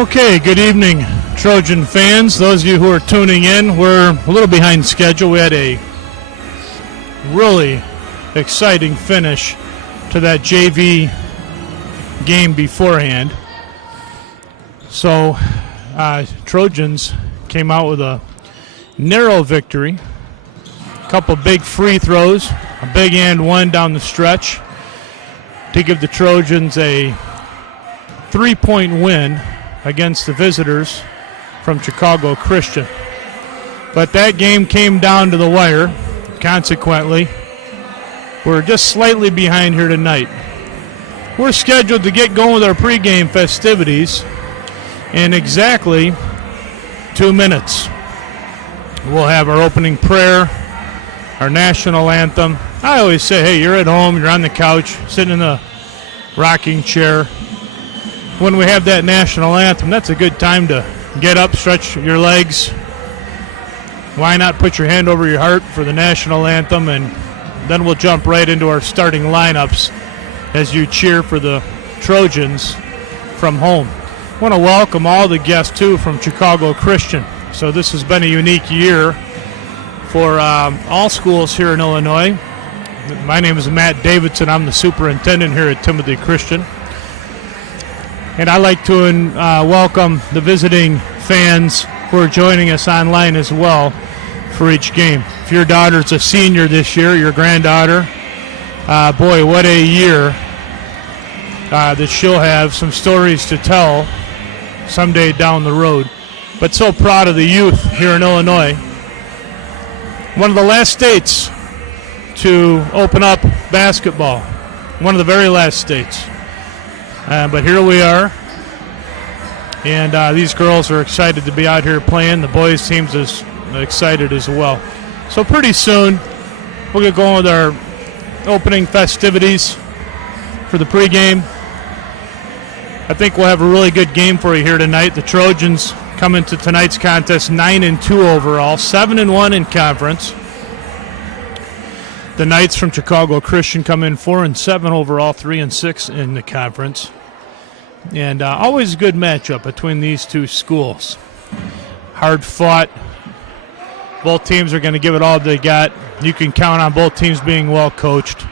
Okay, good evening, Trojan fans. Those of you who are tuning in, we're a little behind schedule. We had a really exciting finish to that JV game beforehand. So, Trojans came out with a narrow victory. A couple big free throws, a big and one down the stretch to give the Trojans a 3-point win against the visitors from Chicago Christian. But that game came down to the wire. Consequently, we're just slightly behind here tonight. We're scheduled to get going with our pregame festivities in exactly 2 minutes. We'll have our opening prayer, our national anthem. I always say, hey, you're at home, you're on the couch, sitting in the rocking chair. When we have that national anthem, that's a good time to get up, stretch your legs. Why not put your hand over your heart for the national anthem, and then we'll jump right into our starting lineups as you cheer for the Trojans from home. I want to welcome all the guests, too, from Chicago Christian. So this has been a unique year for all schools here in Illinois. My name is Matt Davidson. I'm the superintendent here at Timothy Christian. And I'd like to welcome the visiting fans who are joining us online as well for each game. If your daughter's a senior this year, your granddaughter, boy, what a year that she'll have some stories to tell someday down the road. But so proud of the youth here in Illinois. One of the last states to open up basketball. One of the very last states. But here we are, and these girls are excited to be out here playing. The boys' team's as excited as well. So pretty soon, we'll get going with our opening festivities for the pregame. I think we'll have a really good game for you here tonight. The Trojans come into tonight's contest 9-2 overall, 7-1 in conference. The Knights from Chicago Christian come in 4-7 overall, 3-6 in the conference. And always a good matchup between these two schools. Hard fought. Both teams are going to give it all they got. You can count on both teams being well coached.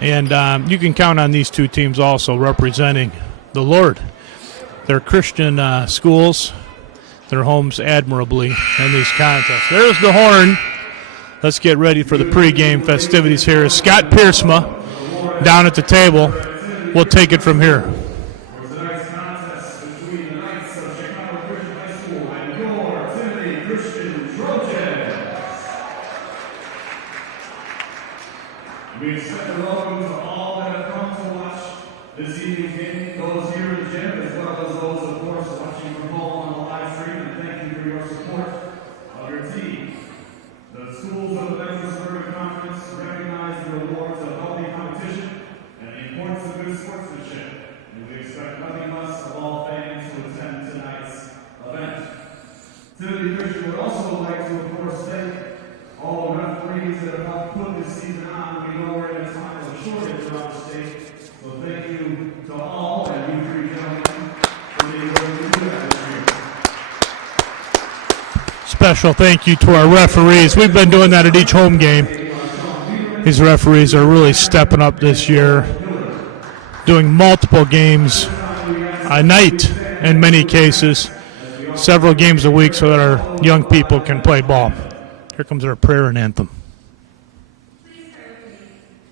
And you can count on these two teams also representing the Lord. They're Christian schools. Their homes admirably in these contests. There's the horn. Let's get ready for the pregame festivities here. Scott Piersma down at the table. We'll take it from here. We extend a welcome to all that have come to watch this evening's game, those here in the gym, as well as those, of course, watching from home on the live stream, and thank you for your support of your team. The schools of the Mecklenburg Conference recognize the rewards of healthy competition and the importance of good sportsmanship, and we expect nothing less of all fans to attend tonight's event. Timothy Christian would also like to, of course, thank all the referees that have helped put this season on. We know we're in a time of shortage around the state, so thank you to all, and you three gentlemen for being willing to do that this year. Special thank you to our referees. We've been doing that at each home game. These referees are really stepping up this year, doing multiple games a night in many cases, several games a week so that our young people can play ball. Here comes our prayer and anthem. Please pray with me.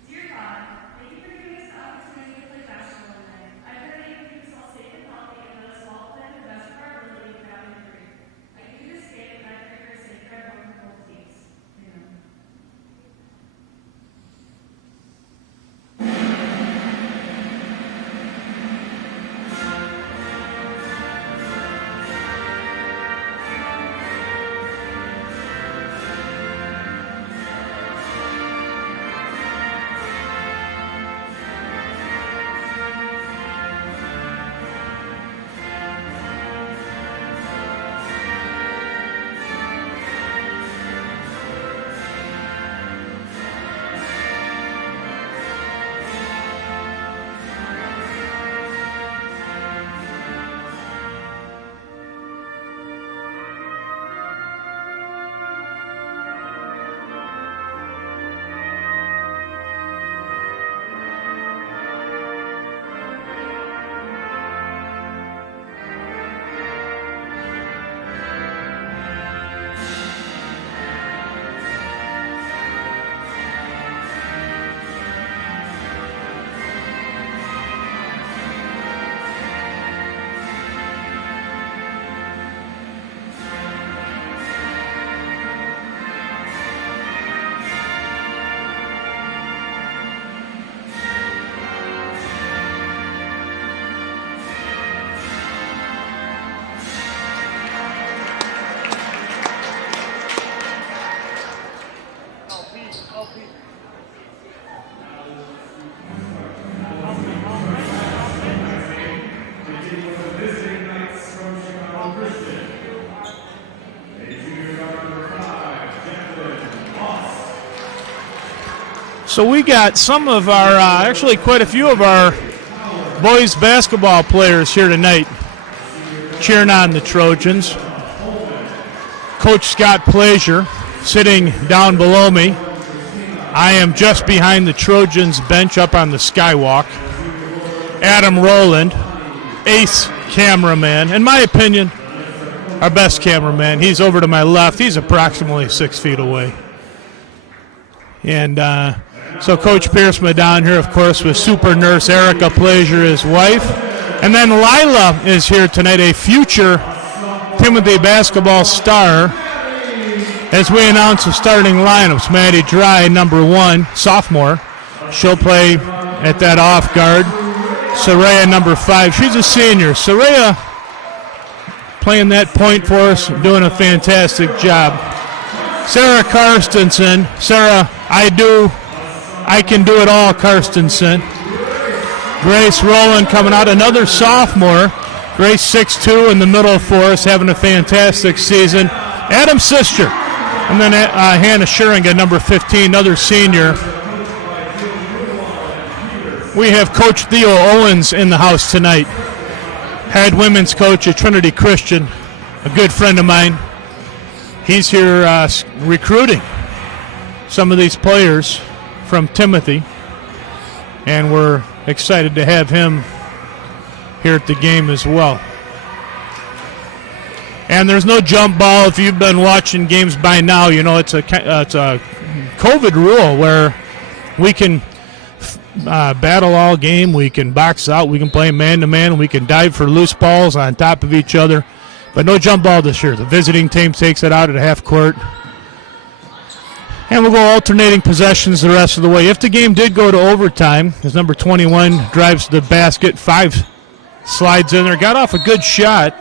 Dear God, thank you for giving us the opportunity to play basketball tonight. I pray that you keep us all safe and healthy and let us all play the best of our ability without injury. I give you this game and I pray for a safe everyone from both teams. Amen. So we got some of our, actually quite a few of our boys basketball players here tonight cheering on the Trojans. Coach Scott Plaisir sitting down below me. I am just behind the Trojans bench up on the skywalk. Adam Rowland, ace cameraman, in my opinion, our best cameraman. He's over to my left. He's approximately 6 feet away. And so Coach Piersma down here, of course, with super nurse Erica Plaisir, his wife. And then Lila is here tonight, a future Timothy basketball star. As we announce the starting lineups, Maddie Dry, number 1, sophomore. She'll play at that off guard. Soraya, number 5. She's a senior. Soraya playing that point for us, doing a fantastic job. Sarah Karstensen. Sarah, I can do it all, Karstensen. Grace Rowland coming out, another sophomore. Grace 6'2" in the middle for us, having a fantastic season. Adam's sister. And then Hannah Scheringa, number 15, another senior. We have Coach Theo Owens in the house tonight. Head women's coach at Trinity Christian, a good friend of mine. He's here recruiting some of these players from Timothy, and we're excited to have him here at the game as well. And there's no jump ball. If you've been watching games by now, you know it's a COVID rule where we can battle all game, we can box out, we can play man-to-man, we can dive for loose balls on top of each other. But no jump ball this year. The visiting team takes it out at half court. And we'll go alternating possessions the rest of the way. If the game did go to overtime, as number 21 drives the basket, 5 slides in there, got off a good shot.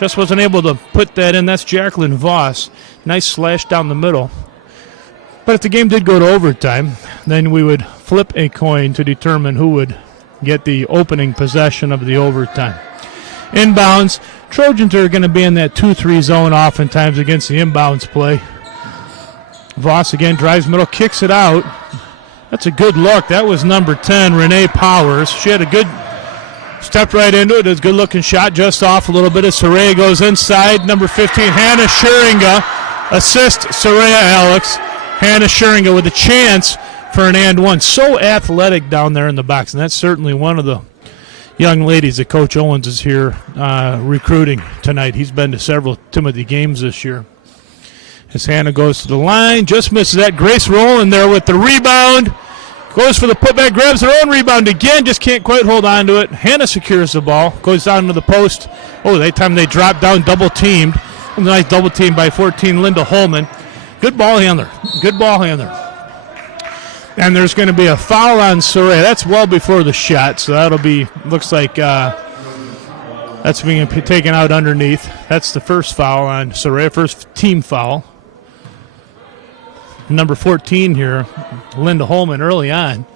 Just wasn't able to put that in. That's Jacqueline Voss. Nice slash down the middle. But if the game did go to overtime, then we would flip a coin to determine who would get the opening possession of the overtime. Inbounds, Trojans are going to be in that 2-3 zone oftentimes against the inbounds play. Voss again drives middle, kicks it out. That's a good look. That was number 10, Renee Powers. She had a good, stepped right into it. It was a good-looking shot, just off a little bit as Soraya goes inside. Number 15, Hannah Scheringa. Assist Soraya Alex. Hannah Scheringa with a chance for an and one. So athletic down there in the box, and that's certainly one of the young ladies that Coach Owens is here recruiting tonight. He's been to several Timothy games this year. As Hannah goes to the line, just misses that. Grace Rowland there with the rebound. Goes for the putback, grabs her own rebound again, just can't quite hold on to it. Hannah secures the ball, goes down to the post. Oh, that time they drop down, double-teamed. A nice double team by 14, Linda Holman. Good ball handler. Good ball handler. And there's going to be a foul on Soraya. That's well before the shot, so that'll be, looks like that's being taken out underneath. That's the first foul on Soraya, first team foul. Number 14 here, Linda Holman, early on,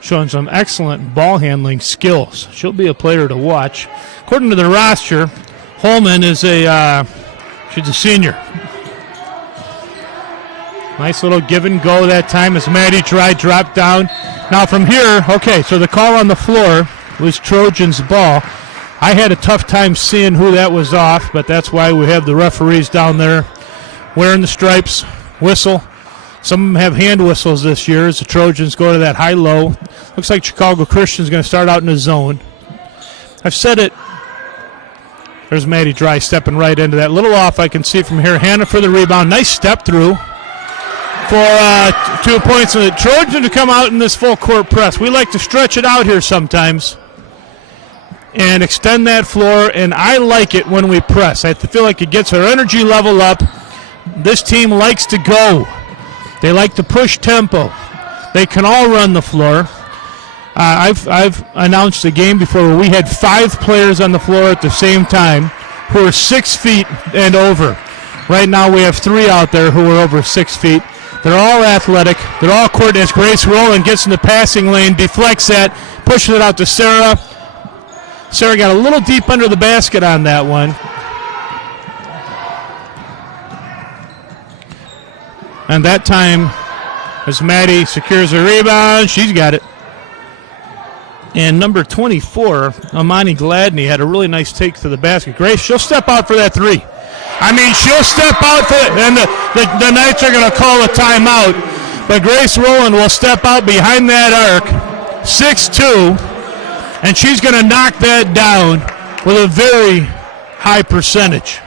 showing some excellent ball handling skills. She'll be a player to watch. According to the roster, Holman is she's a senior. Nice little give and go that time as Maddie Dry dropped down. Now from here, okay, so the call on the floor was Trojans' ball. I had a tough time seeing who that was off, but that's why we have the referees down there wearing the stripes, whistle. Some of them have hand whistles this year as the Trojans go to that high-low. Looks like Chicago Christian's going to start out in the zone. I've said it. There's Maddie Dry stepping right into that. Little off I can see from here. Hannah for the rebound. Nice step through for 2 points. And the Trojans to come out in this full-court press. We like to stretch it out here sometimes and extend that floor, and I like it when we press. I feel like it gets our energy level up. This team likes to go. They like to push tempo. They can all run the floor. I've announced a game before where we had 5 players on the floor at the same time who are 6 feet and over. Right now we have 3 out there who are over 6 feet. They're all athletic. They're all coordinated. Grace Rowland gets in the passing lane, deflects that, pushes it out to Sarah. Sarah got a little deep under the basket on that one. And that time As Maddie secures a rebound, she's got it. And number 24, Amani Gladney, had a really nice take to the basket. Grace, she'll step out for that three. I mean, she'll step out for it, and the Knights are going to call a timeout. But Grace Rowland will step out behind that arc, 6'2", and she's going to knock that down with a very high percentage.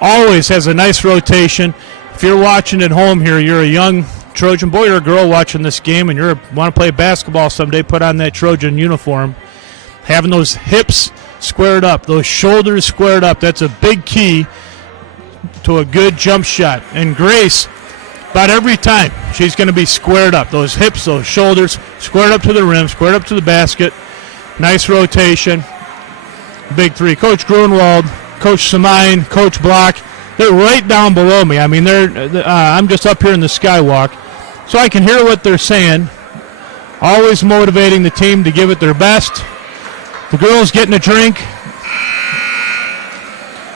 Always has a nice rotation. If you're watching at home here, you're a young Trojan boy or a girl watching this game, and you want to play basketball someday, put on that Trojan uniform. Having those hips squared up, those shoulders squared up, that's a big key to a good jump shot. And Grace, about every time, she's going to be squared up. Those hips, those shoulders, squared up to the rim, squared up to the basket. Nice rotation. Big three. Coach Grunwald, Coach Samine, Coach Block, they're right down below me. I mean, I'm just up here in the skywalk, so I can hear what they're saying. Always motivating the team to give it their best. The girls getting a drink.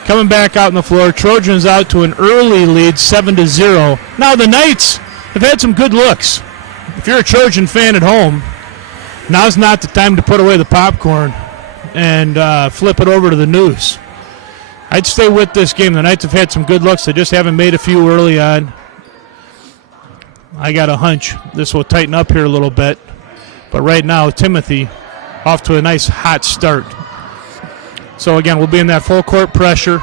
Coming back out on the floor. Trojans out to an early lead, 7-0. Now the Knights have had some good looks. If you're a Trojan fan at home, now's not the time to put away the popcorn and flip it over to the news. I'd stay with this game. The Knights have had some good looks. They just haven't made a few early on. I got a hunch this will tighten up here a little bit. But right now, Timothy off to a nice hot start. So again, we'll be in that full court pressure.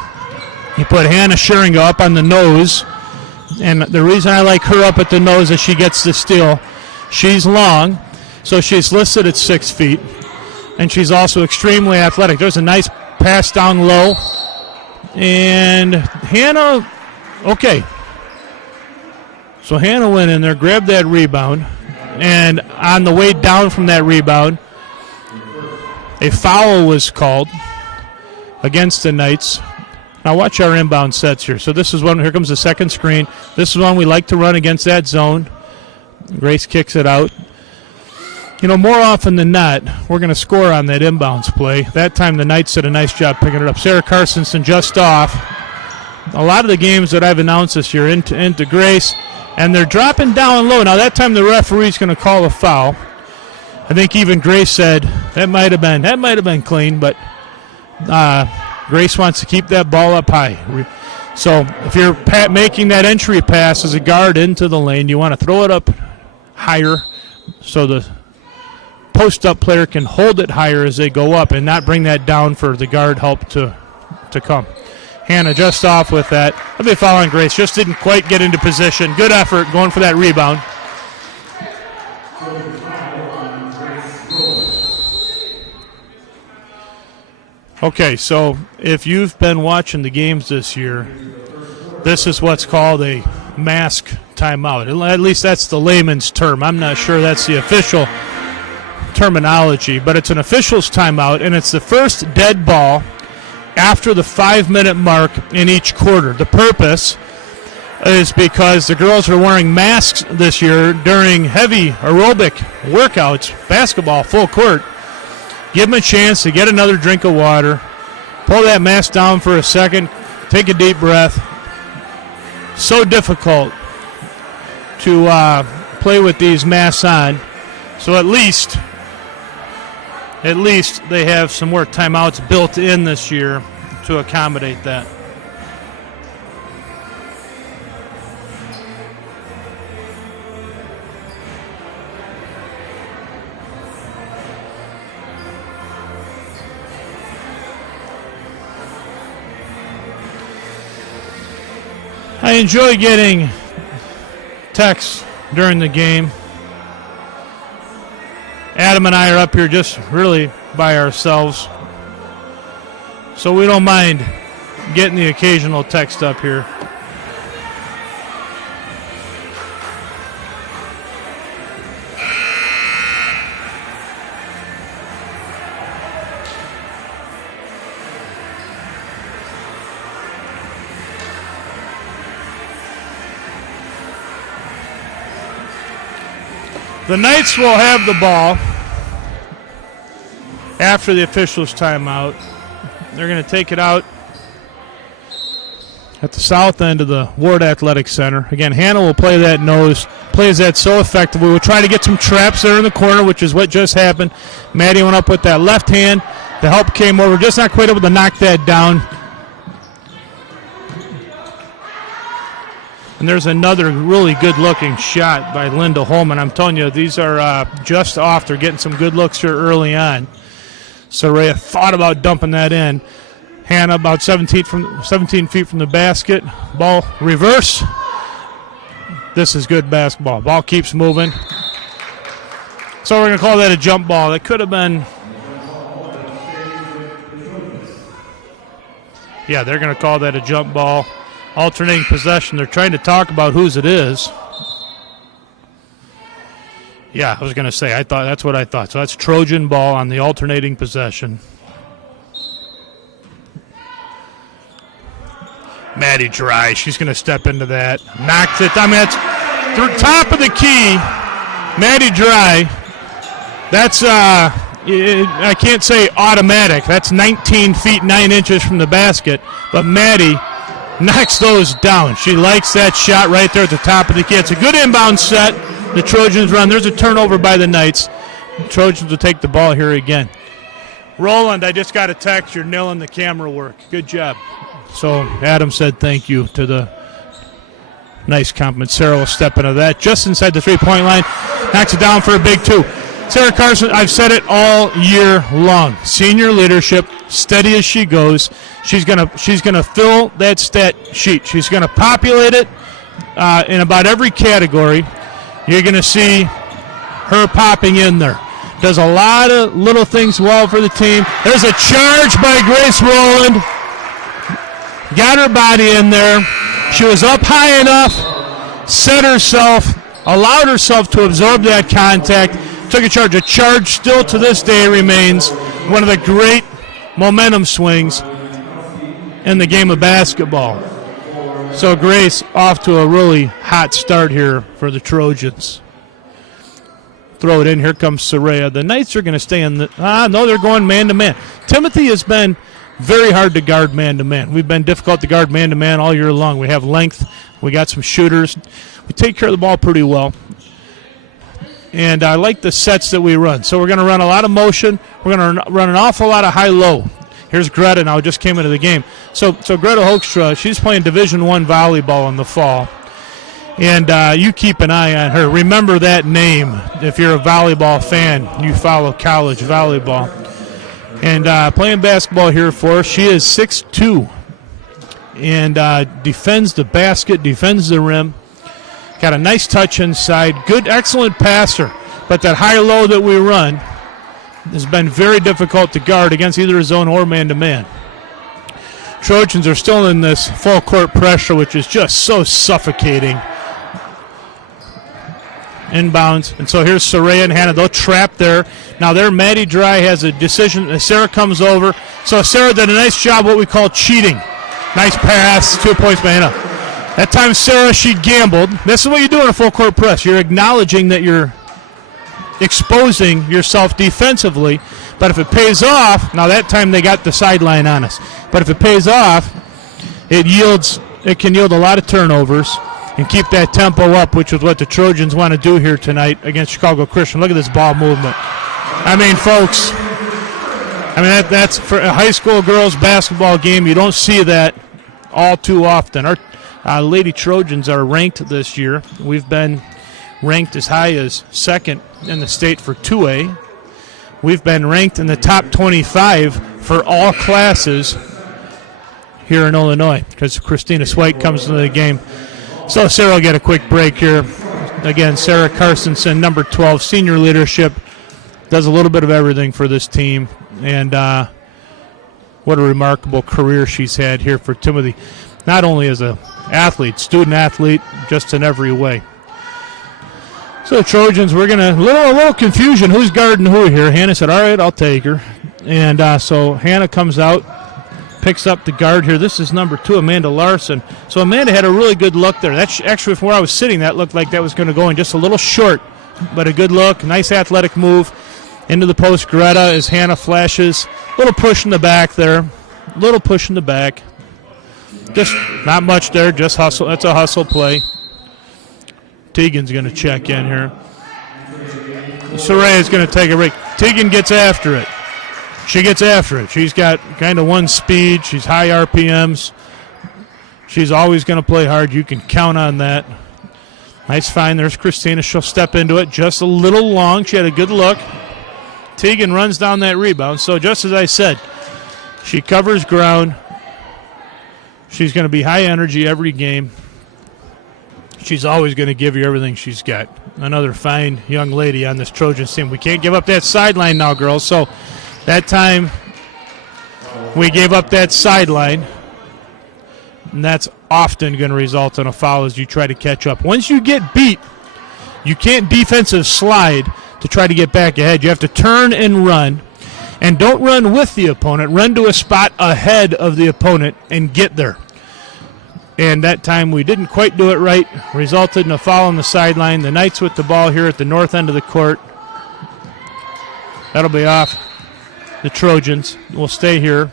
You put Hannah Scheringa up on the nose. And the reason I like her up at the nose is she gets the steal. She's long, so she's listed at 6 feet. And she's also extremely athletic. There's a nice pass down low. And Hannah, okay. So Hannah went in there, grabbed that rebound, and on the way down from that rebound, a foul was called against the Knights. Now watch our inbound sets here. So this is one, here comes the second screen. This is one we like to run against that zone. Grace kicks it out. You know, more often than not, we're going to score on that inbounds play. That time the Knights did a nice job picking it up. Sarah Carstensen just off. A lot of the games that I've announced this year into Grace, and they're dropping down low. Now that time the referee's going to call a foul. I think even Grace said that might have been clean, but Grace wants to keep that ball up high. So if you're making that entry pass as a guard into the lane, you want to throw it up higher so the post-up player can hold it higher as they go up and not bring that down for the guard help to come. Hannah just off with that. That'll be a foul on Grace. Just didn't quite get into position. Good effort going for that rebound. Okay, so if you've been watching the games this year, this is what's called a mask timeout. At least that's the layman's term. I'm not sure that's the official terminology, but it's an official's timeout, and it's the first dead ball after the 5-minute mark in each quarter. The purpose is because the girls are wearing masks this year during heavy aerobic workouts, basketball, full court. Give them a chance to get another drink of water, pull that mask down for a second, take a deep breath. So difficult to play with these masks on, so at least they have some more timeouts built in this year to accommodate that. I enjoy getting texts during the game. Adam and I are up here just really by ourselves, so we don't mind getting the occasional text up here. The Knights will have the ball after the officials' timeout. They're going to take it out at the south end of the Ward Athletic Center. Again, Hannah will play that nose, plays that so effectively. We'll try to get some traps there in the corner, which is what just happened. Maddie went up with that left hand. The help came over, just not quite able to knock that down. And there's another really good-looking shot by Linda Holman. I'm telling you, these are just off. They're getting some good looks here early on. Soraya thought about dumping that in. Hannah about 17 feet from the basket. Ball reverse. This is good basketball. Ball keeps moving. So we're going to call that a jump ball. That could have been... Yeah, they're going to call that a jump ball. Alternating possession. They're trying to talk about whose it is. Yeah, I was going to say, I thought that's what I thought. So that's Trojan ball on the alternating possession. Maddie Dry, she's going to step into that. Knocks it. I mean, it's through top of the key. Maddie Dry. That's, I can't say automatic. That's 19 feet 9 inches from the basket. But Maddie knocks those down. She likes that shot right there at the top of the key. It's a good inbound set. The Trojans run. There's a turnover by the Knights. The Trojans will take the ball here again. Roland, I just got a text. You're nailing the camera work. Good job. So Adam said thank you to the nice compliment. Sarah will step into that. Just inside the three-point line. Knocks it down for a big two. Sarah Carson, I've said it all year long. Senior leadership, steady as she goes. She's gonna fill that stat sheet. She's gonna populate it in about every category. You're gonna see her popping in there. Does a lot of little things well for the team. There's a charge by Grace Rowland. Got her body in there. She was up high enough, set herself, allowed herself to absorb that contact. Took a charge. A charge still to this day remains one of the great momentum swings in the game of basketball. So Grace off to a really hot start here for the Trojans. Throw it in. Here comes Soraya. The Knights are going to stay in the... no, they're going man-to-man. Timothy has been very hard to guard man-to-man. We've been difficult to guard man-to-man all year long. We have length. We got some shooters. We take care of the ball pretty well. And I like the sets that we run. So we're going to run a lot of motion. We're going to run an awful lot of high-low. Here's Greta now, just came into the game. So Greta Hoekstra, she's playing Division I volleyball in the fall. And you keep an eye on her. Remember that name if you're a volleyball fan. You follow college volleyball. And playing basketball here for us. She is 6'2". And defends the basket, defends the rim. Got a nice touch inside. Good, excellent passer. But that high-low that we run has been very difficult to guard against either a zone or man-to-man. Trojans are still in this full-court pressure, which is just so suffocating. Inbounds. And so here's Soraya and Hannah. They'll trap there. Now there, Maddie Dry has a decision. Sarah comes over. So Sarah did a nice job, what we call cheating. Nice pass. 2 points by Hannah. That time, Sarah, she gambled. This is what you do in a full-court press. You're acknowledging that you're exposing yourself defensively. But if it pays off, now that time they got the sideline on us. But if it pays off, it can yield a lot of turnovers and keep that tempo up, which is what the Trojans want to do here tonight against Chicago Christian. Look at this ball movement. I mean, folks, that's for a high school girls basketball game. You don't see that all too often. Our Lady Trojans are ranked this year. We've been ranked as high as second in the state for 2A. We've been ranked in the top 25 for all classes here in Illinois because Christina Swite comes into the game. So Sarah will get a quick break here. Again, Sarah Carsonson, number 12, senior leadership, does a little bit of everything for this team. And what a remarkable career she's had here for Timothy. Not only as an athlete, student athlete, just in every way. So Trojans, we're going to, a little confusion. Who's guarding who here? Hannah said, all right, I'll take her. And so Hannah comes out, picks up the guard here. This is number 2, Amanda Larson. So Amanda had a really good look there. That's actually, from where I was sitting, that looked like that was going to go in just a little short, but a good look. Nice athletic move into the post. Greta as Hannah flashes. Little push in the back there. Little push in the back. Just not much there, just hustle. That's a hustle play. Tegan's going to check in here. Soraya is going to take a break. Tegan gets after it. She gets after it. She's got kind of one speed. She's high RPMs. She's always going to play hard. You can count on that. Nice find. There's Christina. She'll step into it just a little long. She had a good look. Tegan runs down that rebound. So just as I said, she covers ground. She's going to be high energy every game. She's always going to give you everything she's got. Another fine young lady on this Trojans team. We can't give up that sideline now, girls. So that time we gave up that sideline, and that's often going to result in a foul as you try to catch up. Once you get beat, you can't defensive slide to try to get back ahead. You have to turn and run. And don't run with the opponent. Run to a spot ahead of the opponent and get there. And that time we didn't quite do it right. Resulted in a foul on the sideline. The Knights with the ball here at the north end of the court. That'll be off. The Trojans will stay here.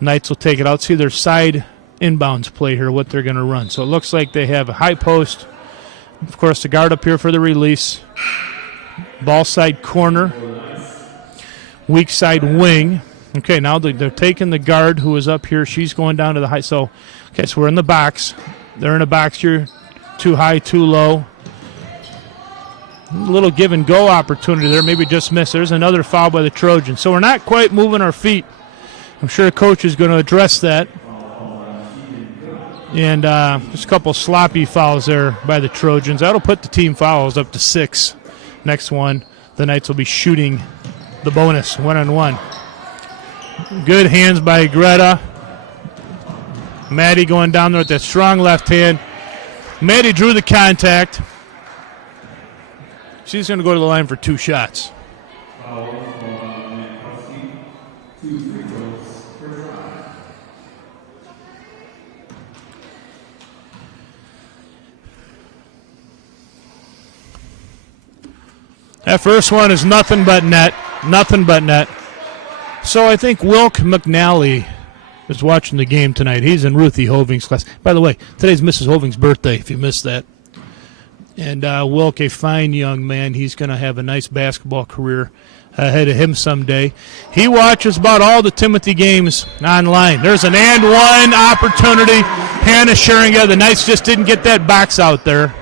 Knights will take it out. See their side inbounds play here, what they're going to run. So it looks like they have a high post. Of course, the guard up here for the release. Ball side corner. Weak side wing. Okay, now they're taking the guard who is up here. She's going down to the high. So we're in the box. They're in a box here. Too high, too low. A little give and go opportunity there. Maybe just missed. There's another foul by the Trojans. So we're not quite moving our feet. I'm sure a coach is going to address that. And just a couple sloppy fouls there by the Trojans. That'll put the team fouls up to 6. Next one, the Knights will be shooting the bonus, 1-on-1. Good hands by Greta. Maddie going down there with that strong left hand. Maddie drew the contact. She's going to go to the line for 2 shots. That first one is nothing but net. Nothing but net. So I think Wilk McNally is watching the game tonight. He's in Ruthie Hoving's class. By the way, today's Mrs. Hoving's birthday, if you missed that. And Wilk, a fine young man. He's going to have a nice basketball career ahead of him someday. He watches about all the Timothy games online. There's an and one opportunity. Hannah Scheringa. The Knights just didn't get that box out there.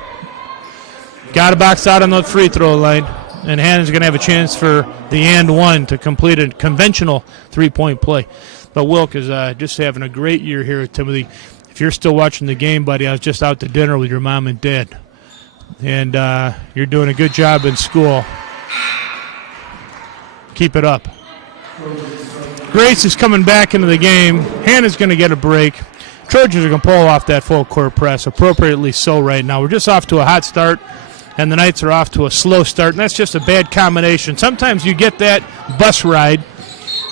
Got a box out on the free throw line. And Hannah's going to have a chance for the and one to complete a conventional three-point play. But Wilk is just having a great year here at Timothy. If you're still watching the game, buddy, I was just out to dinner with your mom and dad. And you're doing a good job in school. Keep it up. Grace is coming back into the game. Hannah's going to get a break. Trojans are going to pull off that full court press, appropriately so right now. We're just off to a hot start, and the Knights are off to a slow start, and that's just a bad combination. Sometimes you get that bus ride,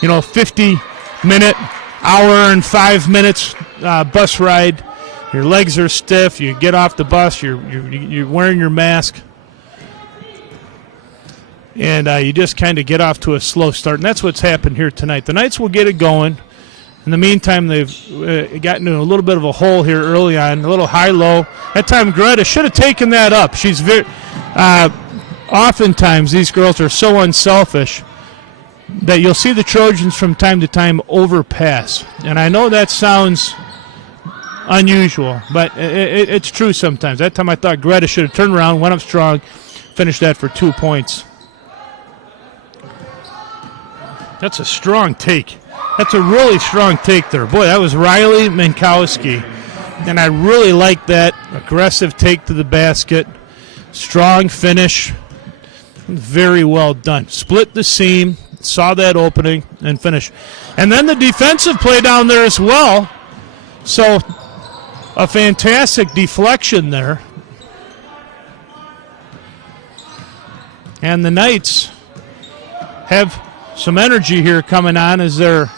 50-minute, hour and 5 minutes bus ride. Your legs are stiff. You get off the bus. You're wearing your mask. And you just kind of get off to a slow start. And that's what's happened here tonight. The Knights will get it going. In the meantime, they've gotten into a little bit of a hole here early on, a little high-low. That time, Greta should have taken that up. She's oftentimes these girls are so unselfish that you'll see the Trojans from time to time overpass. And I know that sounds unusual, but it's true sometimes. That time I thought Greta should have turned around, went up strong, finished that for 2 points. That's a strong take. That's a really strong take there. Boy, that was Riley Minkowski. And I really like that aggressive take to the basket. Strong finish. Very well done. Split the seam, saw that opening, and finish. And then the defensive play down there as well. So a fantastic deflection there. And the Knights have some energy here coming on as they're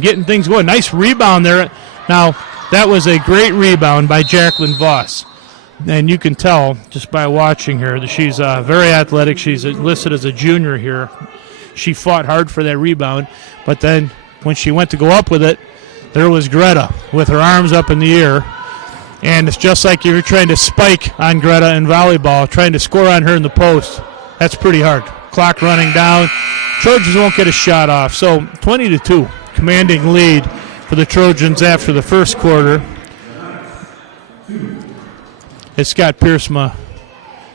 getting things going. Nice rebound there. Now, that was a great rebound by Jacqueline Voss. And you can tell just by watching her that she's very athletic. She's listed as a junior here. She fought hard for that rebound, but then when she went to go up with it, There was Greta with her arms up in the air. And it's just like you're trying to spike on Greta in volleyball, trying to score on her in the post. That's pretty hard. Clock running down. Trojans won't get a shot off. So 20-2, commanding lead for the Trojans after the first quarter. As Scott Piersma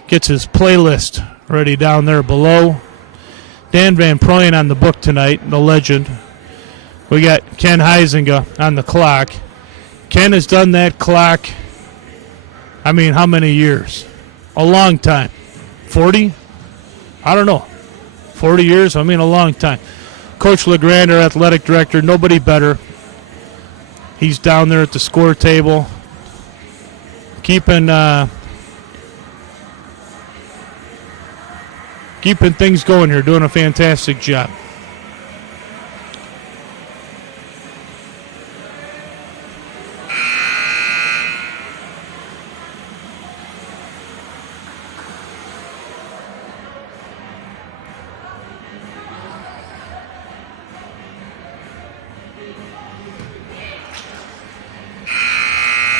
gets his playlist ready down there below. Dan Van Proyen on the book tonight, the legend. We got Ken Huizinga on the clock. Ken has done that clock, I mean, how many years? A long time. 40? I don't know. 40 years? I mean, a long time. Coach LeGrand, our athletic director, nobody better. He's down there at the score table, keeping things going here, doing a fantastic job.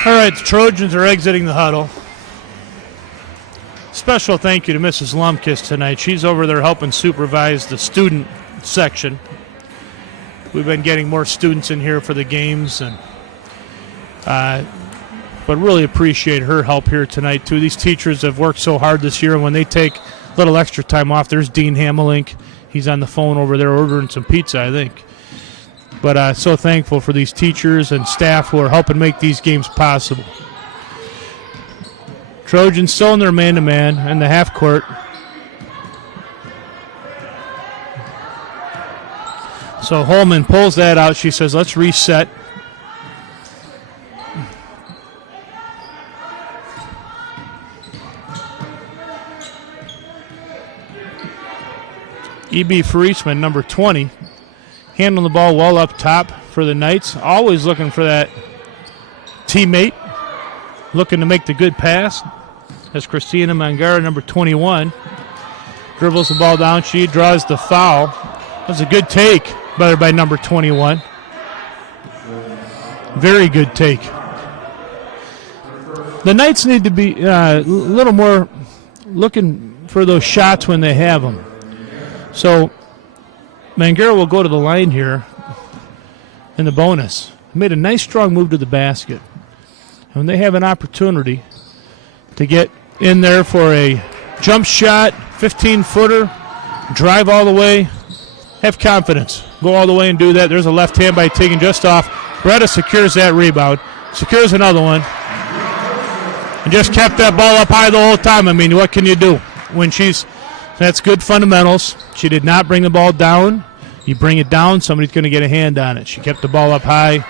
All right, the Trojans are exiting the huddle. Special thank you to Mrs. Lumkis tonight. She's over there helping supervise the student section. We've been getting more students in here for the games, and but really appreciate her help here tonight, too. These teachers have worked so hard this year, and when they take a little extra time off, there's Dean Hamelink. He's on the phone over there ordering some pizza, I think. But so thankful for these teachers and staff who are helping make these games possible. Trojans still in their man-to-man in the half court. So Holman pulls that out. She says, let's reset. E.B. Friesman, number 20, handling the ball well up top for the Knights. Always looking for that teammate, looking to make the good pass. As Christina Mangara, number 21, dribbles the ball down. She draws the foul. That's a good take by number 21. Very good take. The Knights need to be a little more looking for those shots when they have them. So Mangara will go to the line here in the bonus. Made a nice, strong move to the basket. And when they have an opportunity to get in there for a jump shot, 15-footer, drive all the way, have confidence. Go all the way and do that. There's a left hand by Tegan just off. Greta secures that rebound, secures another one, and just kept that ball up high the whole time. I mean, what can you do when that's good fundamentals. She did not bring the ball down. You bring it down, somebody's going to get a hand on it. She kept the ball up high.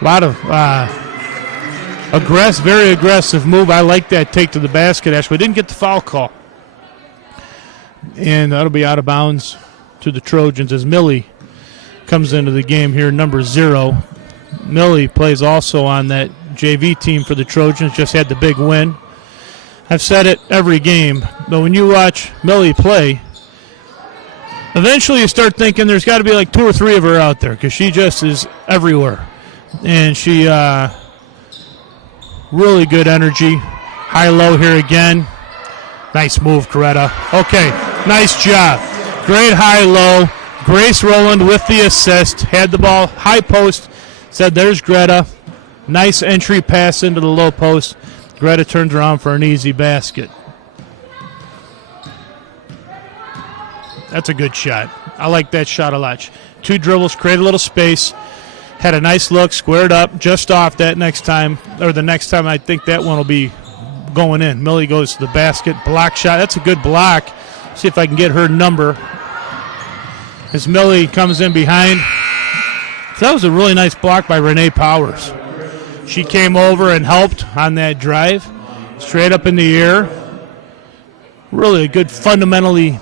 A lot of very aggressive move. I like that take to the basket. Actually, didn't get the foul call. And that'll be out of bounds to the Trojans as Millie comes into the game here, number 0. Millie plays also on that JV team for the Trojans, just had the big win. I've said it every game, but when you watch Millie play, eventually you start thinking there's got to be like 2 or 3 of her out there because she just is everywhere. And she really good energy. High-low here again. Nice move, Greta. Okay, nice job. Great high-low. Grace Rowland with the assist. Had the ball, high post. Said there's Greta. Nice entry pass into the low post. Greta turns around for an easy basket. That's a good shot. I like that shot a lot. 2 dribbles, create a little space. Had a nice look, squared up, just off that next time. Or the next time, I think that one will be going in. Millie goes to the basket. Block shot. That's a good block. See if I can get her number. As Millie comes in behind. So that was a really nice block by Renee Powers. She came over and helped on that drive. Straight up in the air. Really a good, fundamentally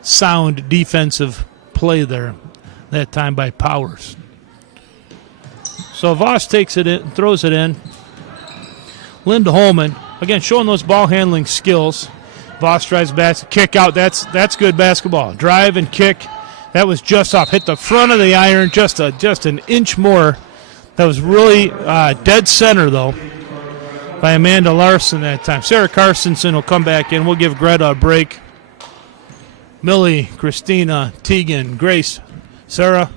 sound defensive play there that time by Powers. So Voss takes it in, throws it in. Linda Holman, again, showing those ball handling skills. Voss drives basket, kick out. That's good basketball. Drive and kick. That was just off. Hit the front of the iron, just an inch more. That was really dead center, though, by Amanda Larson that time. Sarah Carstensen will come back in. We'll give Greta a break. Millie, Christina, Tegan, Grace, Sarah.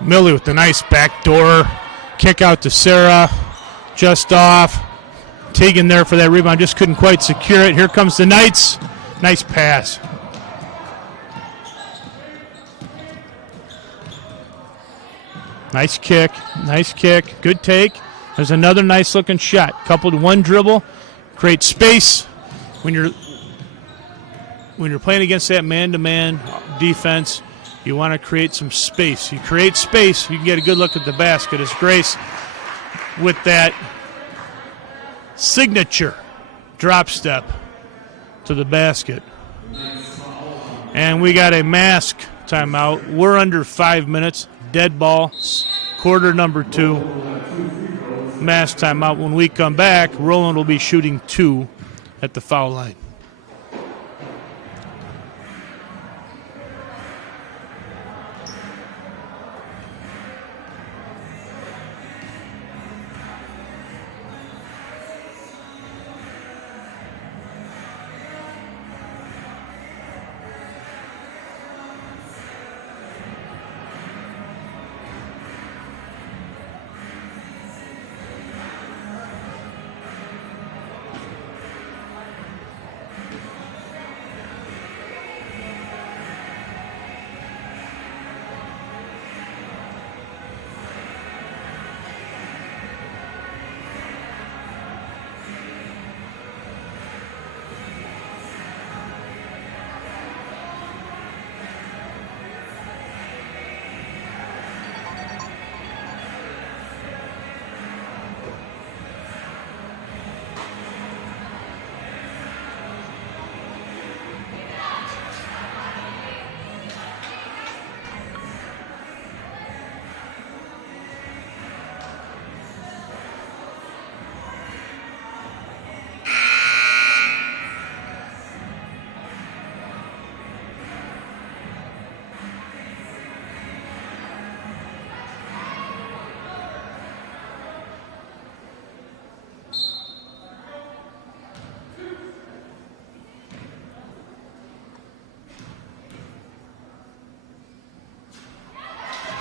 Millie with the nice backdoor kick out to Sarah. Just off. Tegan there for that rebound. Just couldn't quite secure it. Here comes the Knights. Nice pass. Nice kick. Nice kick. Good take. There's another nice looking shot. Coupled one dribble. Create space. When you're playing against that man-to-man defense, you want to create some space. You create space, you can get a good look at the basket. As Grace with that signature drop step to the basket. And we got a mask timeout. We're under 5 minutes. Dead ball, quarter number 2. Mask timeout. When we come back, Roland will be shooting 2 at the foul line.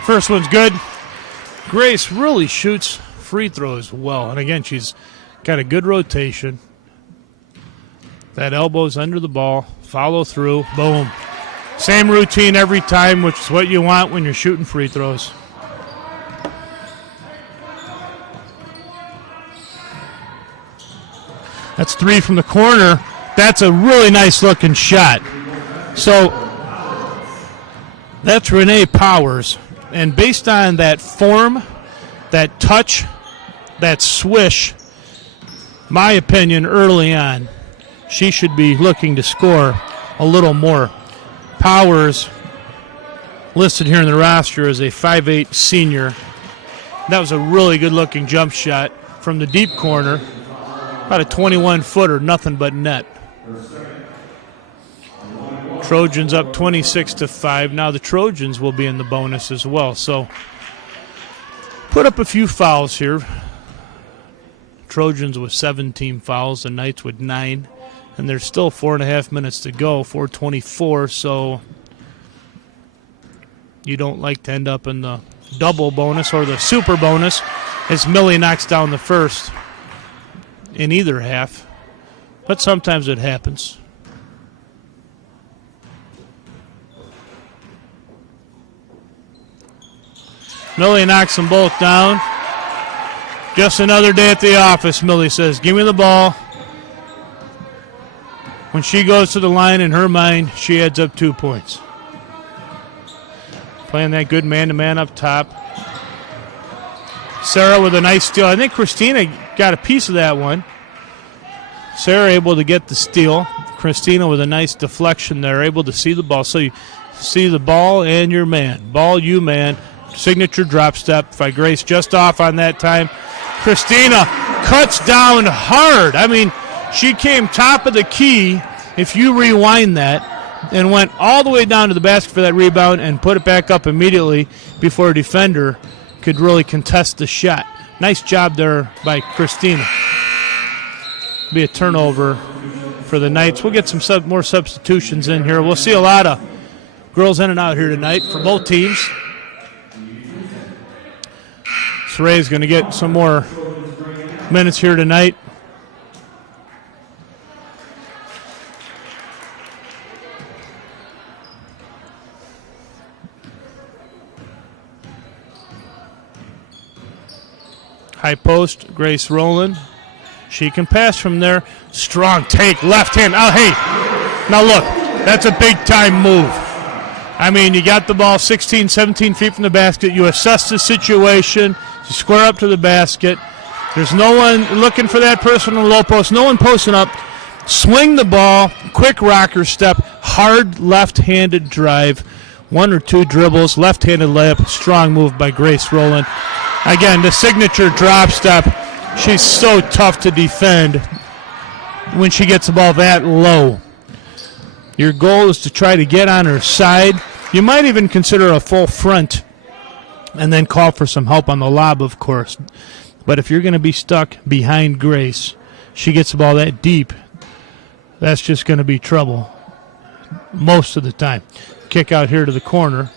First one's good. Grace really shoots free throws well. And again, she's got a good rotation. That elbow's under the ball. Follow through. Boom. Same routine every time, which is what you want when you're shooting free throws. That's 3 from the corner. That's a really nice looking shot. So that's Renee Powers. And based on that form, that touch, that swish, my opinion early on, she should be looking to score a little more. Powers, listed here in the roster as a 5'8 senior. That was a really good-looking jump shot from the deep corner. About a 21-footer, nothing but net. Trojans up 26-5. Now the Trojans will be in the bonus as well. So put up a few fouls here. Trojans with 17 fouls, the Knights with 9. And there's still 4.5 minutes to go, 4:24. So you don't like to end up in the double bonus or the super bonus as Millie knocks down the first in either half. But sometimes it happens. Millie knocks them both down. Just another day at the office, Millie says. Give me the ball. When she goes to the line, in her mind, she adds up 2 points. Playing that good man-to-man up top. Sarah with a nice steal. I think Christina got a piece of that one. Sarah able to get the steal. Christina with a nice deflection there, able to see the ball. So you see the ball and your man. Ball, you man. Signature drop step by Grace, just off on that time. Christina cuts down hard. I mean, she came top of the key, if you rewind that, and went all the way down to the basket for that rebound and put it back up immediately before a defender could really contest the shot. Nice job there by Christina. Be a turnover for the Knights. We'll get some more substitutions in here. We'll see a lot of girls in and out here tonight for both teams. Soraya's going to get some more minutes here tonight. High post, Grace Rowland. She can pass from there. Strong take, left hand. Oh, hey, now look, that's a big-time move. I mean, you got the ball 16, 17 feet from the basket. You assess the situation. You square up to the basket. There's no one looking for that person on the low post. No one posting up. Swing the ball, quick rocker step, hard left-handed drive, one or two dribbles, left-handed layup, strong move by Grace Rowland. Again, the signature drop step. She's so tough to defend when she gets the ball that low. Your goal is to try to get on her side. You might even consider a full front and then call for some help on the lob, of course. But if you're going to be stuck behind Grace, she gets the ball that deep, that's just going to be trouble most of the time. Kick out here to the corner.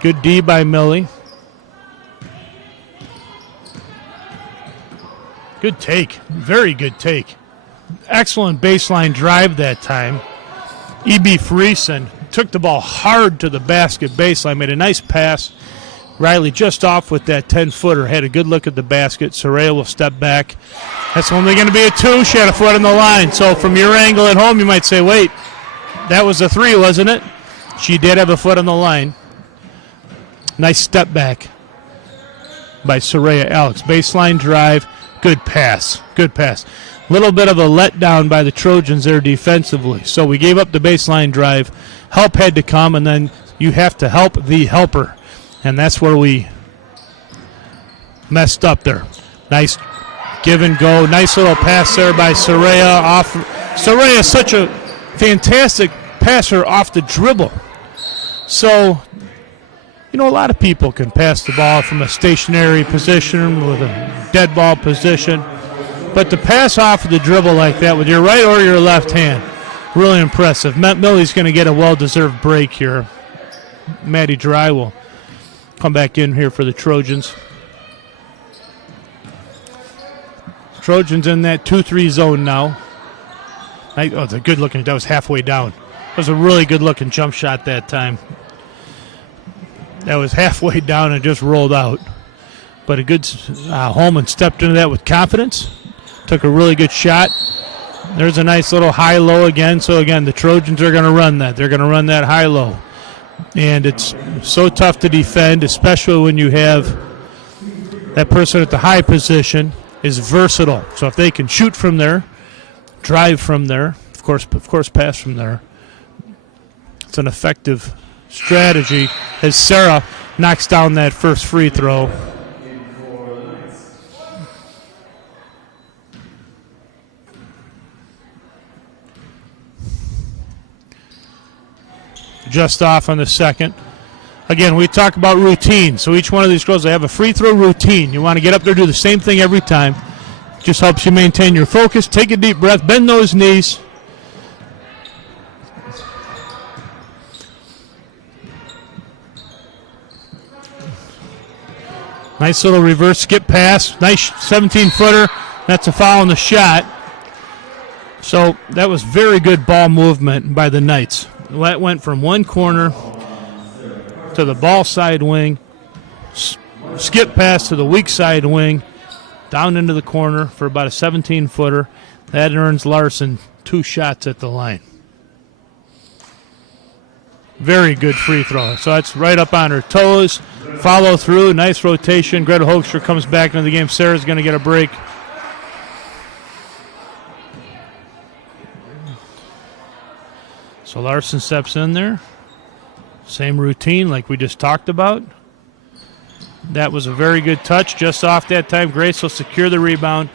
Good D by Millie. Good take. Very good take. Excellent baseline drive that time. E.B. Friesen took the ball hard to the basket baseline, made a nice pass. Riley just off with that 10-footer, had a good look at the basket. Soraya will step back. That's only going to be a two. She had a foot on the line. So from your angle at home, you might say, wait, that was a three, wasn't it? She did have a foot on the line. Nice step back by Soraya Alex. Baseline drive, good pass, good pass. Little bit of a letdown by the Trojans there defensively. So we gave up the baseline drive. Help had to come, and then you have to help the helper. And that's where we messed up there. Nice give and go. Nice little pass there by Soraya. Soraya is such a fantastic passer off the dribble. So, you know, a lot of people can pass the ball from a stationary position with a dead ball position. But to pass off of the dribble like that with your right or your left hand, really impressive. Millie's going to get a well-deserved break here. Maddie Dry will come back in here for the Trojans. Trojans in that 2-3 zone now. Oh, it's a good looking. That was halfway down. That was a really good looking jump shot that time. That was halfway down and just rolled out. But a good Holman stepped into that with confidence. Took a really good shot. There's a nice little high-low again. So, again, the Trojans are going to run that. They're going to run that high-low. And it's so tough to defend, especially when you have that person at the high position is versatile. So if they can shoot from there, drive from there, of course pass from there, it's an effective strategy as Sarah knocks down that first free throw. Just off on the second. Again, we talk about routine. So each one of these girls, they have a free throw routine. You want to get up there, do the same thing every time. Just helps you maintain your focus. Take a deep breath. Bend those knees. Nice little reverse skip pass. Nice 17-footer. That's a foul on the shot. So that was very good ball movement by the Knights. That went from one corner to the ball side wing, skip pass to the weak side wing, down into the corner for about a 17-footer. That earns Larson 2 shots at the line. Very good free throw. So that's right up on her toes. Follow through, nice rotation. Greta Hoekstra comes back into the game. Sarah's going to get a break. So Larson steps in there. Same routine like we just talked about. That was a very good touch just off that time. Grace will secure the rebound.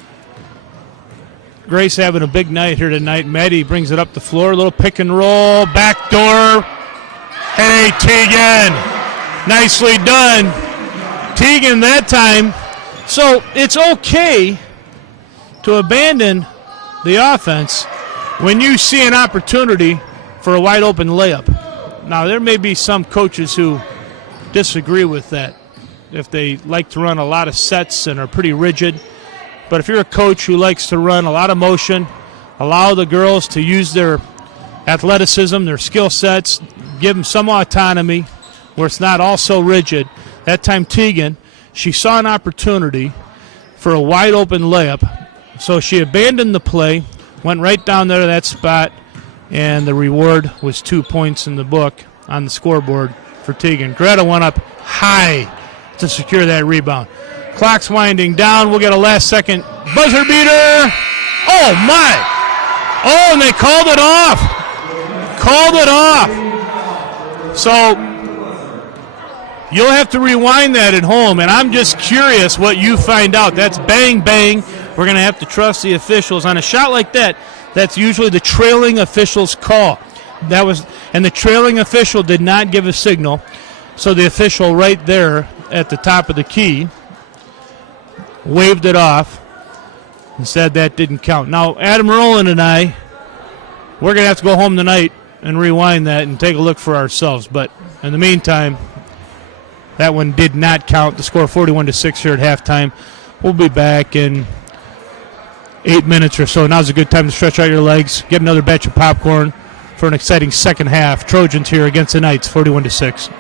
Grace having a big night here tonight. Maddie brings it up the floor. A little pick and roll. Back door. Hey, Tegan. Nicely done. Tegan that time. So it's okay to abandon the offense when you see an opportunity for a wide open layup. Now, there may be some coaches who disagree with that if they like to run a lot of sets and are pretty rigid. But if you're a coach who likes to run a lot of motion, allow the girls to use their athleticism, their skill sets, give them some autonomy where it's not all so rigid. That time Tegan, she saw an opportunity for a wide open layup, so she abandoned the play, went right down there to that spot, and the reward was 2 points in the book on the scoreboard for Tegan. Greta went up high to secure that rebound. Clock's winding down. We'll get a last-second buzzer beater. Oh, my. Oh, and they called it off. Called it off. So you'll have to rewind that at home, and I'm just curious what you find out. That's bang, bang. We're going to have to trust the officials. On a shot like that, that's usually the trailing official's call. And the trailing official did not give a signal, so the official right there at the top of the key waved it off and said that didn't count. Now, Adam Rowland and I, we're going to have to go home tonight and rewind that and take a look for ourselves. But in the meantime, that one did not count. The score 41-6 here at halftime. We'll be back in 8 minutes or so. Now's a good time to stretch out your legs, get another batch of popcorn for an exciting second half. Trojans here against the Knights, 41-6.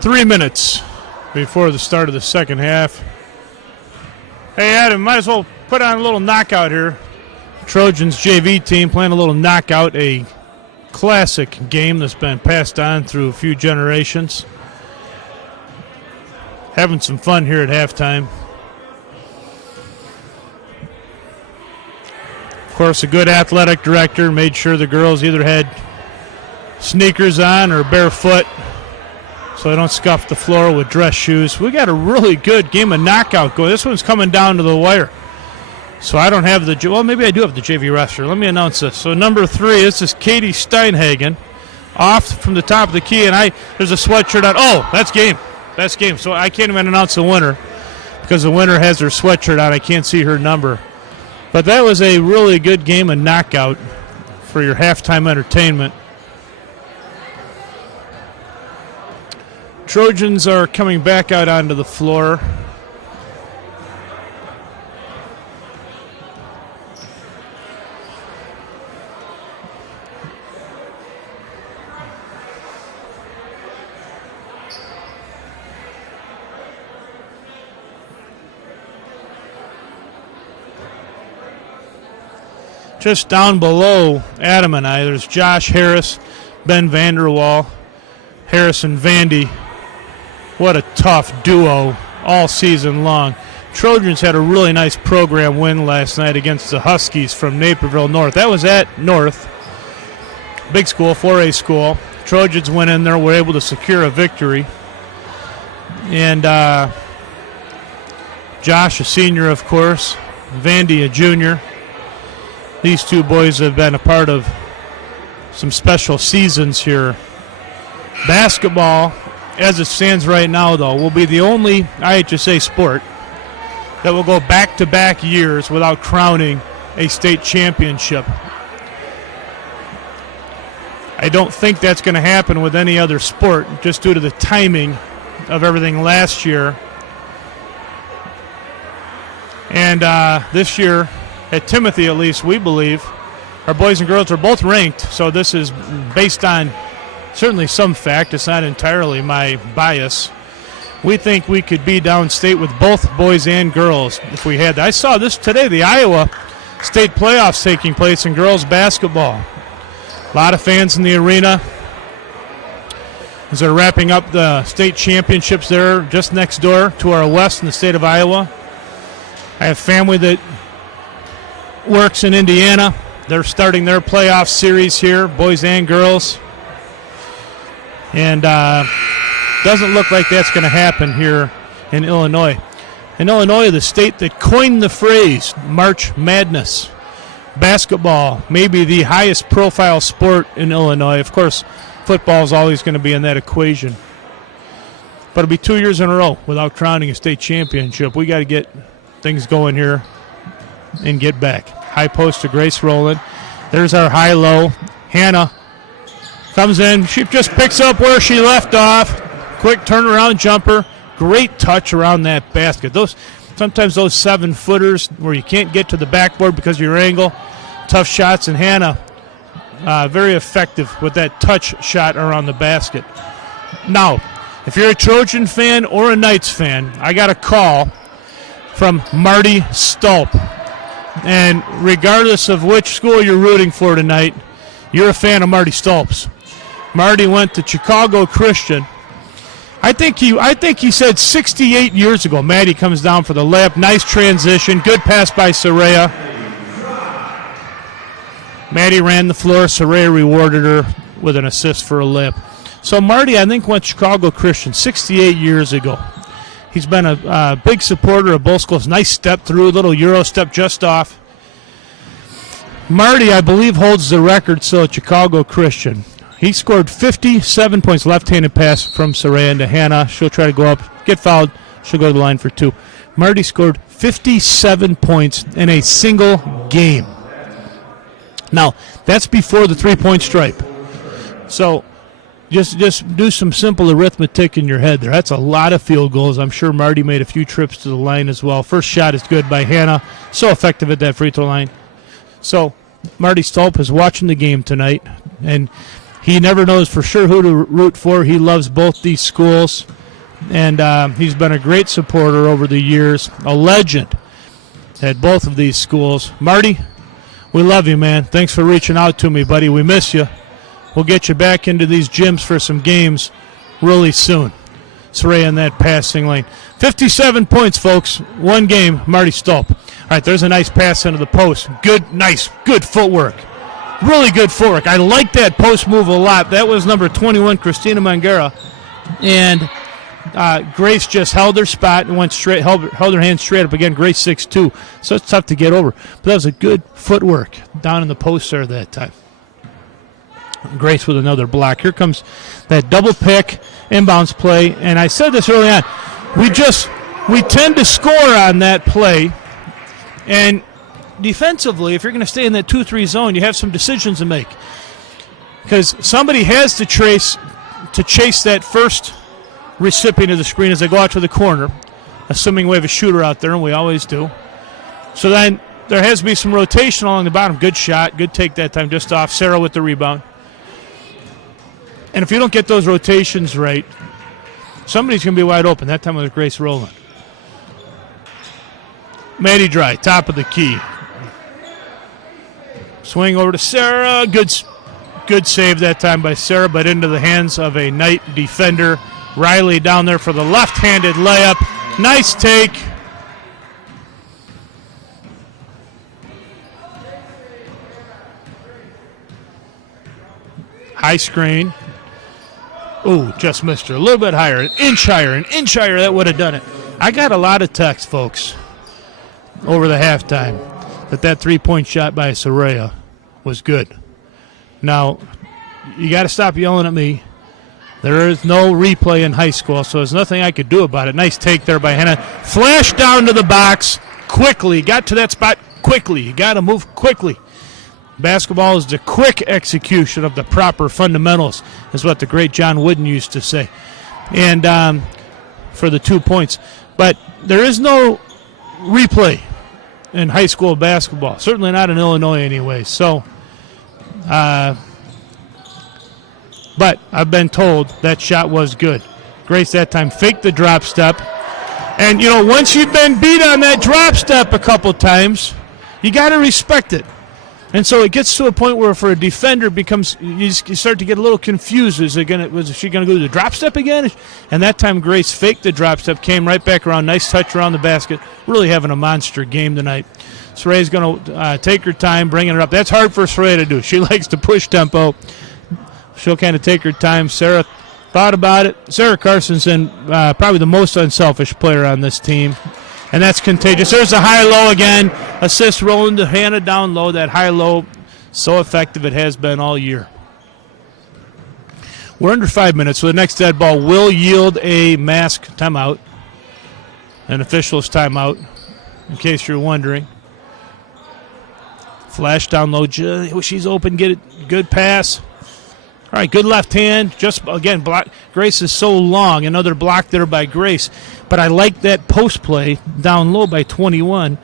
3 minutes before the start of the second half. Hey, Adam, might as well put on a little knockout here. Trojans JV team playing a little knockout, a classic game that's been passed on through a few generations. Having some fun here at halftime. Of course, a good athletic director made sure the girls either had sneakers on or barefoot so they don't scuff the floor with dress shoes. We got a really good game of knockout going. This one's coming down to the wire. So I don't have well, maybe I do have the JV roster. Let me announce this. So number 3, this is Katie Steinhagen, off from the top of the key, and there's a sweatshirt on. Oh, that's game. That's game. So I can't even announce the winner because the winner has her sweatshirt on. I can't see her number. But that was a really good game of knockout for your halftime entertainment. Trojans are coming back out onto the floor. Just down below Adam and I, there's Josh Harris, Ben Vanderwall, Harrison Vandy. What a tough duo all season long. Trojans had a really nice program win last night against the Huskies from Naperville North. That was at North. Big school, 4A school. Trojans went in there, were able to secure a victory. And Josh, a senior, of course. Vandy, a junior. These two boys have been a part of some special seasons here. Basketball, as it stands right now, though, will be the only IHSA sport that will go back-to-back years without crowning a state championship. I don't think that's going to happen with any other sport just due to the timing of everything last year. And this year, at Timothy at least, we believe, our boys and girls are both ranked, so this is based on certainly some fact. It's not entirely my bias. We think we could be downstate with both boys and girls if we had that. I saw this today, the Iowa State playoffs taking place in girls basketball. A lot of fans in the arena as they're wrapping up the state championships there just next door to our west in the state of Iowa. I have family that works in Indiana. They're starting their playoff series here, boys and girls. And doesn't look like that's going to happen here in Illinois. In Illinois, the state that coined the phrase March Madness. Basketball, maybe the highest profile sport in Illinois. Of course, football is always going to be in that equation. But it'll be 2 years in a row without crowning a state championship. We got to get things going here and get back. High post to Grace Rowland. There's our high-low. Hannah comes in. She just picks up where she left off. Quick turnaround jumper. Great touch around that basket. Sometimes those 7-footers where you can't get to the backboard because of your angle, tough shots. And Hannah, very effective with that touch shot around the basket. Now, if you're a Trojan fan or a Knights fan, I got a call from Marty Stulp. And regardless of which school you're rooting for tonight, you're a fan of Marty Stulp's. Marty went to Chicago Christian. I think he said 68 years ago. Maddie comes down for the layup. Nice transition. Good pass by Soraya. Maddie ran the floor. Soraya rewarded her with an assist for a layup. So Marty, I think, went Chicago Christian 68 years ago. He's been a big supporter of both schools. Nice step through, little Euro step just off. Marty, I believe, holds the record still at Chicago Christian. He scored 57 points, left-handed pass from Saran to Hannah. She'll try to go up, get fouled. She'll go to the line for 2. Marty scored 57 points in a single game. Now, that's before the three-point stripe. So just do some simple arithmetic in your head there. That's a lot of field goals. I'm sure Marty made a few trips to the line as well. First shot is good by Hannah. So effective at that free throw line. So Marty Stulp is watching the game tonight, and he never knows for sure who to root for. He loves both these schools, and he's been a great supporter over the years, a legend at both of these schools. Marty, we love you, man. Thanks for reaching out to me, buddy. We miss you. We'll get you back into these gyms for some games really soon. Soraya in that passing lane. 57 points, folks. One game, Marty Stolp. All right, there's a nice pass into the post. Good footwork. Really good footwork. I like that post move a lot. That was number 21, Christina Mangera. And Grace just held her spot and went straight, held her hand straight up again. Grace 6'2", so it's tough to get over. But that was a good footwork down in the post there that time. Grace with another block. Here comes that double pick, inbounds play. And I said this early on. We tend to score on that play. And defensively, if you're going to stay in that 2-3 zone, you have some decisions to make. Because somebody has to chase that first recipient of the screen as they go out to the corner, assuming we have a shooter out there, and we always do. So then there has to be some rotation along the bottom. Good shot, good take that time, just off. Sarah with the rebound. And if you don't get those rotations right, somebody's going to be wide open. That time it was Grace Rowland. Maddie Dry, top of the key. Swing over to Sarah. Good save that time by Sarah, but into the hands of a Knight defender. Riley down there for the left-handed layup. Nice take. High screen. Ooh, just missed her. A little bit higher. An inch higher. That would have done it. I got a lot of texts, folks, over the halftime that three-point shot by Soraya was good. Now, you got to stop yelling at me. There is no replay in high school, so there's nothing I could do about it. Nice take there by Hannah. Flash down to the box quickly. Got to that spot quickly. You got to move quickly. Basketball is the quick execution of the proper fundamentals, is what the great John Wooden used to say. And for the 2 points. But there is no replay in high school basketball. Certainly not in Illinois anyway. So, but I've been told that shot was good. Grace that time faked the drop step. And, once you've been beat on that drop step a couple times, you got to respect it. And so it gets to a point where for a defender you start to get a little confused. Was she going to go to the drop step again? And that time Grace faked the drop step, came right back around. Nice touch around the basket. Really having a monster game tonight. Soraya's going to take her time, bringing her up. That's hard for Soraya to do. She likes to push tempo. She'll kind of take her time. Sarah thought about it. Sarah Carsonson, probably the most unselfish player on this team. And that's contagious. There's a high-low again. Assist rolling to Hannah down low. That high-low, so effective it has been all year. We're under 5 minutes, so the next dead ball will yield a mask timeout. An official's timeout, in case you're wondering. Flash down low. She's open. Get it. Good pass. All right, good left hand. Just, again, block. Grace is so long. Another block there by Grace. But I like that post play down low by 21,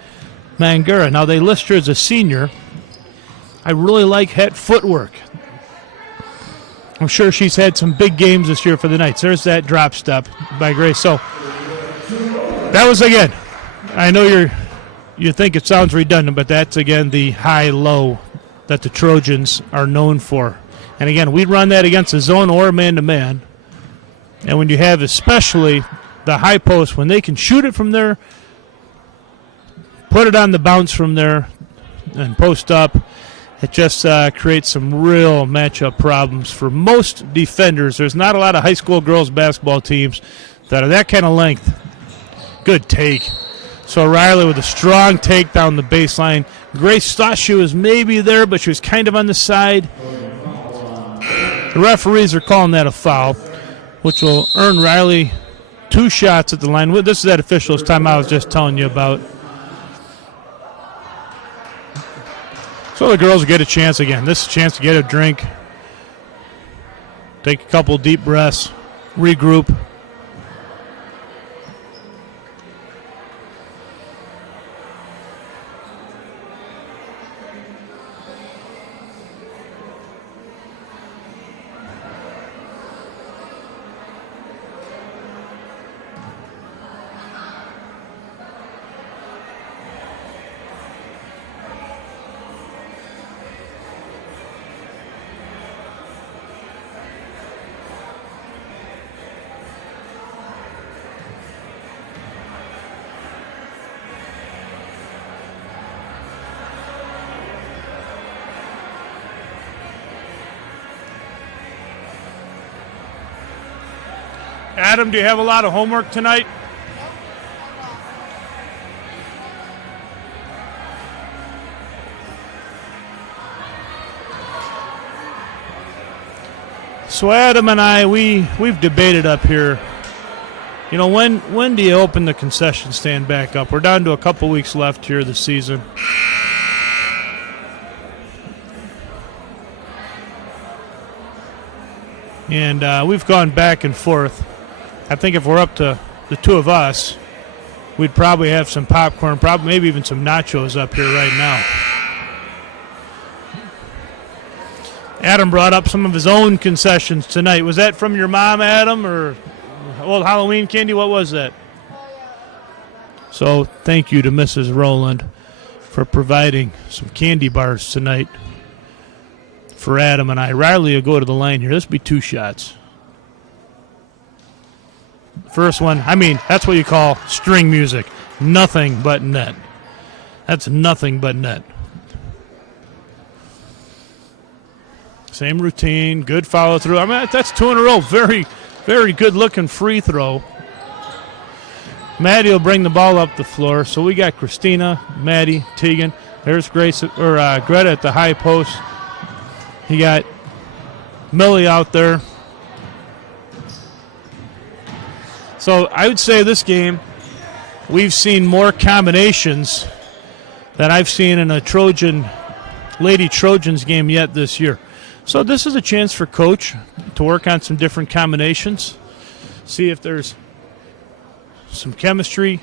Mangera. Now, they list her as a senior. I really like head footwork. I'm sure she's had some big games this year for the Knights. There's that drop step by Grace. So that was, again, I know you think it sounds redundant, but that's, again, the high-low that the Trojans are known for. And, again, we run that against a zone or a man-to-man. And when you have especially the high post, when they can shoot it from there, put it on the bounce from there, and post up, it just creates some real matchup problems for most defenders. There's not a lot of high school girls basketball teams that are that kind of length. Good take. So Riley with a strong take down the baseline. Grace thought she was maybe there, but she was kind of on the side. The referees are calling that a foul, which will earn Riley 2 shots at the line. This is that official's timeout I was just telling you about. So the girls get a chance again. This is a chance to get a drink, take a couple deep breaths, regroup. Adam, do you have a lot of homework tonight? So Adam and I, we've debated up here. You know, when do you open the concession stand back up? We're down to a couple weeks left here this season. And we've gone back and forth. I think if we're up to the two of us, we'd probably have some popcorn, probably maybe even some nachos up here right now. Adam brought up some of his own concessions tonight. Was that from your mom, Adam, or old Halloween candy? What was that? So thank you to Mrs. Rowland for providing some candy bars tonight for Adam and I. Riley will go to the line here. This will be 2 shots. First one, I mean, that's what you call string music. Nothing but net. That's nothing but net. Same routine, good follow through. I mean, that's 2 in a row. Very, very good looking free throw. Maddie will bring the ball up the floor. So we got Christina, Maddie, Tegan. There's Greta at the high post. You got Millie out there. So I would say this game, we've seen more combinations than I've seen in a Lady Trojans game yet this year. So this is a chance for Coach to work on some different combinations, see if there's some chemistry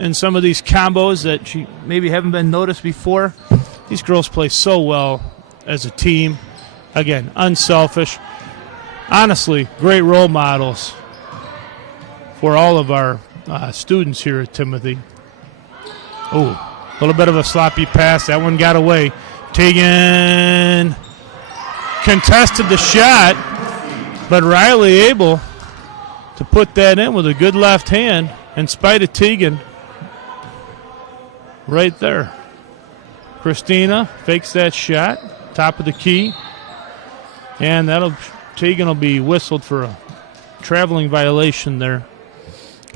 in some of these combos that she maybe haven't been noticed before. These girls play so well as a team. Again, unselfish. Honestly, great role models for all of our students here at Timothy. Oh, a little bit of a sloppy pass. That one got away. Tegan contested the shot, but Riley able to put that in with a good left hand in spite of Tegan right there. Christina fakes that shot, top of the key, and Tegan will be whistled for a traveling violation there.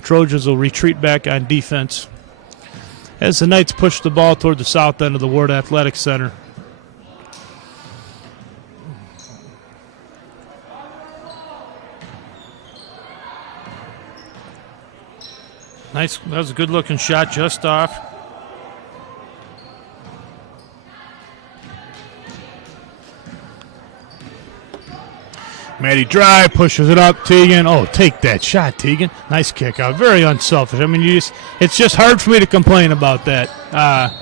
Trojans will retreat back on defense as the Knights push the ball toward the south end of the Ward Athletic Center. Nice. That was a good-looking shot just off. Maddie drive, pushes it up. Tegan. Oh, take that shot, Tegan. Nice kick out. Very unselfish. I mean, it's just hard for me to complain about that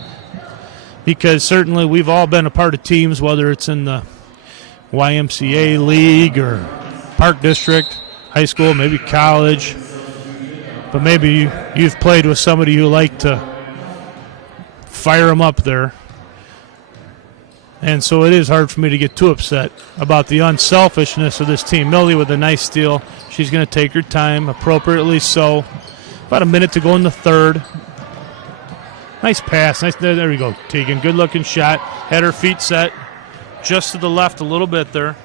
because certainly we've all been a part of teams, whether it's in the YMCA league or Park District, high school, maybe college. But maybe you've played with somebody you like to fire them up there. And so it is hard for me to get too upset about the unselfishness of this team. Millie with a nice steal. She's going to take her time, appropriately so. About a minute to go in the third. Nice pass. Nice. There we go, Tegan. Good-looking shot. Had her feet set just to the left a little bit there.